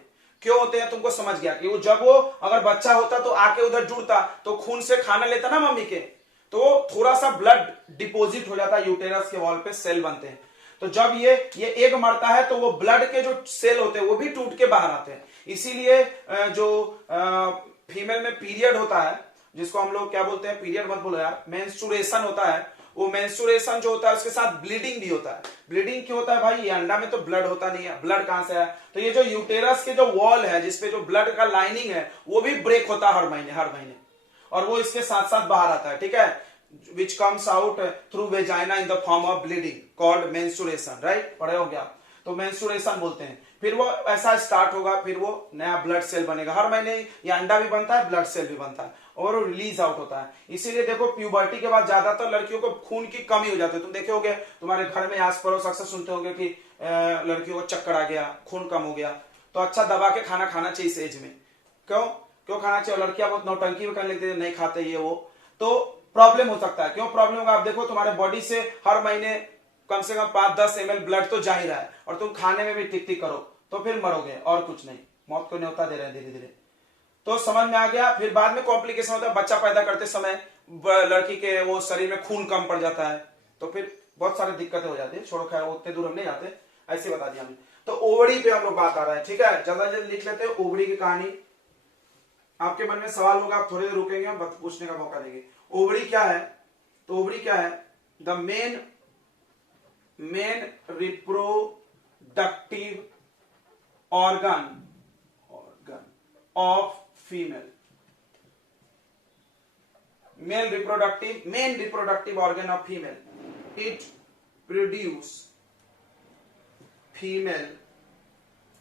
क्यों होते हैं तुमको समझ गया कि जब वो अगर बच्चा होता तो आके उधर जुड़ता, तो खून से खाना लेता ना मम्मी के, तो थोड़ा सा ब्लड डिपोजिट हो जाता है यूटेरस के वॉल पे, सेल बनते हैं। तो जब ये एग मरता है तो वो ब्लड के जो सेल होते हैं वो भी टूट के बाहर आते हैं। इसीलिए जो फीमेल में पीरियड होता है, जिसको हम लोग क्या बोलते हैं, पीरियड मत बोलो यार, मेंस्ट्रुएशन होता है, वो मेंस्ट्रुएशन जो होता है उसके साथ ब्लीडिंग भी होता है। ब्लीडिंग क्यों होता है भाई, ये अंडा में तो ब्लड होता नहीं है, ब्लड कहां से है, तो ये जो यूटेरस के जो वॉल है जिसपे जो ब्लड का लाइनिंग है वो भी ब्रेक होता है हर महीने, और वो इसके साथ साथ बाहर आता है, ठीक है, which comes out through vagina in the form of bleeding called menstruation, right, पढ़े हो गया, तो मेंस्ट्रुएशन बोलते हैं। फिर वो ऐसा स्टार्ट होगा, फिर वो नया ब्लड सेल बनेगा, हर महीने ये अंडा भी बनता है, ब्लड सेल भी बनता है, और वो रिलीज आउट होता है। इसीलिए देखो प्यूबर्टी के बाद ज्यादातर लड़कियों को खून की कमी हो जाती है। तुम देखे होगे तुम्हारे घर में आस पड़ोस अक्सर सुनते होंगे कि लड़कियों को चक्कर आ गया, खून कम हो गया, तो अच्छा दबा के खाना खाना चाहिए इस एज में। क्यों खाना चाहिए, लड़कियां बहुत नौटंकी भी करने लगती है, नहीं खाते ये वो, तो प्रॉब्लम हो सकता है। क्यों प्रॉब्लम होगा, आप देखो तुम्हारे बॉडी से हर महीने कम से कम 5-10 ml ब्लड तो जा ही रहा है, और तुम खाने में भी टिक टिक करो तो फिर मरोगे, और कुछ नहीं, मौत को न्योता दे रहे हैं धीरे धीरे। तो समझ में आ गया। फिर बाद में कॉम्प्लिकेशन होता है, बच्चा पैदा करते समय लड़की के वो शरीर में खून कम पड़ जाता है, तो फिर बहुत सारी दिक्कतें हो जाती है। छोड़ो खैर, उतने दूर हम नहीं जाते, ऐसे बता दिया हमने। तो ओवरी पे हम लोग बात आ रहा है, ठीक है, जल्दी लिख लेते हैं ओवरी की कहानी। आपके मन में सवाल होगा, आप थोड़ी देर रुकेंगे, हम पूछने का मौका देंगे। ओवरी क्या है, तो ओवरी क्या है, the main reproductive organ of female, main reproductive organ of female, it produce female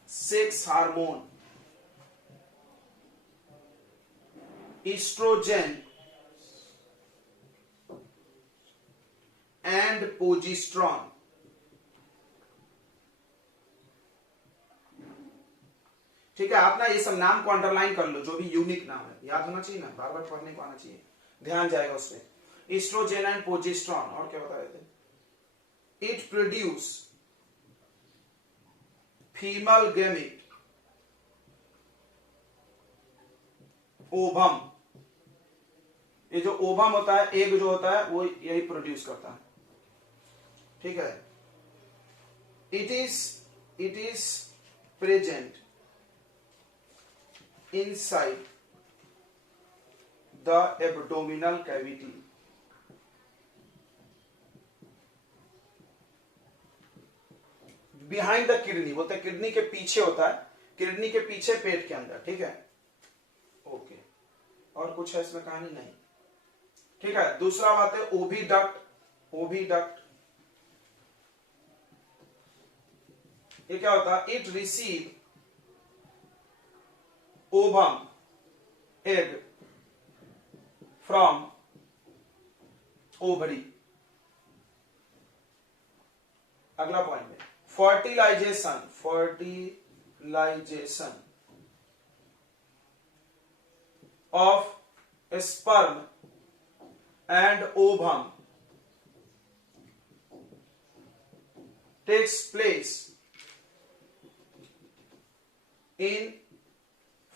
sex hormone oestrogen and progesterone. ठीक है, आप ना ये सब नाम को अंडरलाइन कर लो, जो भी यूनिक नाम है, याद होना चाहिए ना, बार बार पढ़ने को आना चाहिए, ध्यान जाएगा उसमें। एस्ट्रोजन एंड प्रोजेस्टेरोन, और क्या बता रहे थे, it produce female gamete, ovum, ये जो ओवम होता है, एग जो होता है, वो यही प्रोड्यूस करता है, ठीक है। It is present inside the abdominal cavity, behind the kidney, बोलते हैं किडनी के पीछे होता है, किडनी के पीछे पेट के अंदर, ठीक है। ओके, और कुछ है इसमें कहानी? नहीं, ठीक है। दूसरा बात है ओविडक्ट। ओविडक्ट ये क्या होता है? It receive ovum egg from ovary. अगला पॉइंट है fertilisation. Fertilisation of sperm and ovum takes place in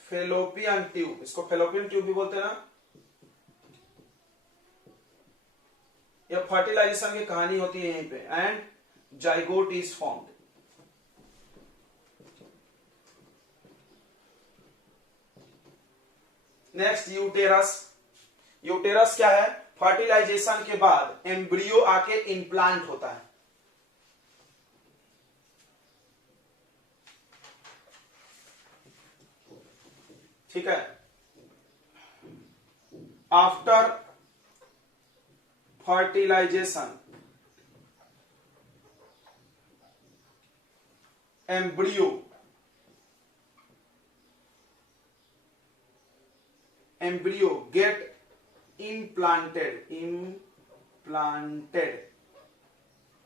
fallopian tube. इसको फेलोपियन ट्यूब भी बोलते हैं ना। यह फर्टिलाइजेशन की कहानी होती है यहीं पे। And zygote is formed. Next uterus. Uterus क्या है? फर्टिलाइजेशन के बाद एम्ब्रियो आके इंप्लांट होता है। ठीक है। After fertilisation embryo get implanted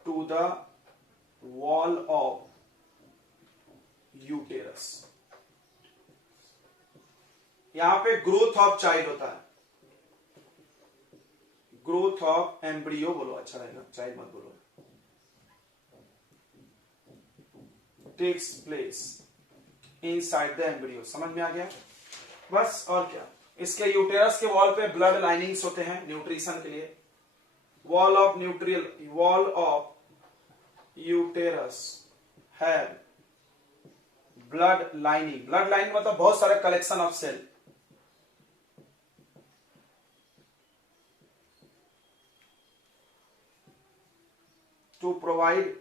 to the wall of uterus। यहां पे ग्रोथ ऑफ चाइल्ड होता है। ग्रोथ ऑफ एम्ब्रियो बोलो, अच्छा रहेगा, चाइल्ड मत बोलो। Takes place inside the embryo. समझ में आ गया? बस, और क्या। इसके यूटेरस के वॉल पे ब्लड लाइनिंग्स होते हैं न्यूट्रिशन के लिए। Wall of uterus have blood lining. Blood lining मतलब बहुत सारे collection of cell. To provide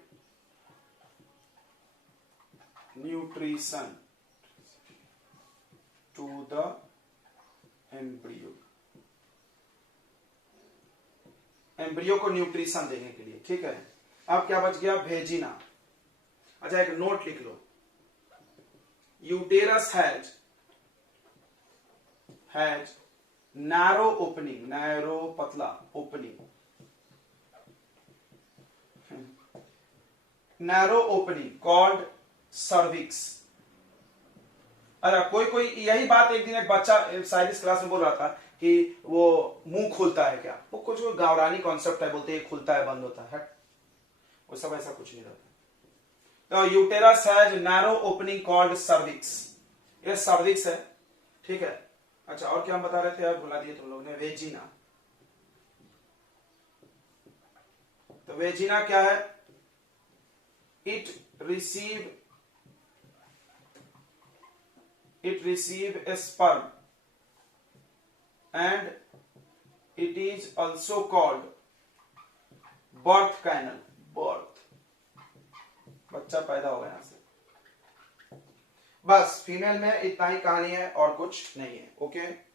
nutrition to the embryo. Embryo को न्यूट्रिशन देने के लिए, ठीक है। अब क्या बच गया? वेजिना। अच्छा, एक नोट लिख लो। Uterus has narrow opening, narrow पतला opening, narrow opening called cervix. अच्छा, कोई यही बात एक दिन एक बच्चा शायद इस क्लास में बोल रहा था कि वो मुंह खुलता है क्या। वो कुछ गावरानी कॉन्सेप्ट है, बोलते हैं खुलता है बंद होता है। वो सब ऐसा कुछ नहीं रहता। तो uterus has narrow opening called cervix. ये सर्विक्स है, ठीक है। अच्छा, और क्या हम बता रहे थे यार, बुला दिए तुम लोग ने। वेजिना। तो वेजिना क्या है? It receive a sperm and it is also called birth canal। birth, बच्चा पैदा होगा यहां से। बस फीमेल में इतना ही कहानी है और कुछ नहीं है। ओके।